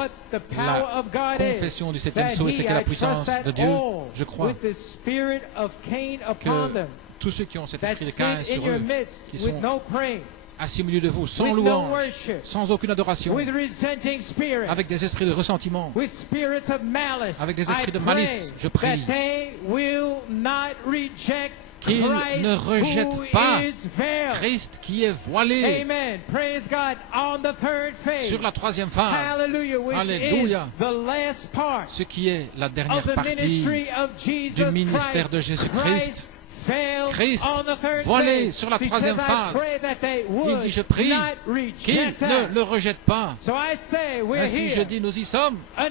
la confession du septième sceau et ce qu'est la puissance de Dieu. Je crois que tous ceux qui ont cet esprit de Caïn sur eux, qui sont assis au milieu de vous, sans louange, sans aucune adoration, avec des esprits de ressentiment, avec des esprits de malice, je prie qu'ils ne rejettent pas Christ qui est voilé sur la troisième phase. Alléluia. Ce qui est la dernière partie du ministère de Jésus-Christ. Christ, voilé sur la troisième phase, il dit, je prie qu'il ne le rejette pas. Ainsi je dis, nous y sommes. Un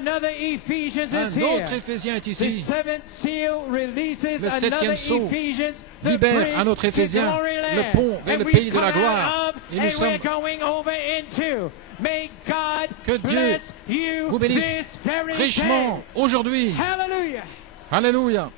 autre Éphésien est ici. Le septième sceau libère un autre Éphésien, le pont vers le pays de la gloire. Et nous sommes. Que Dieu vous bénisse richement aujourd'hui. Alléluia.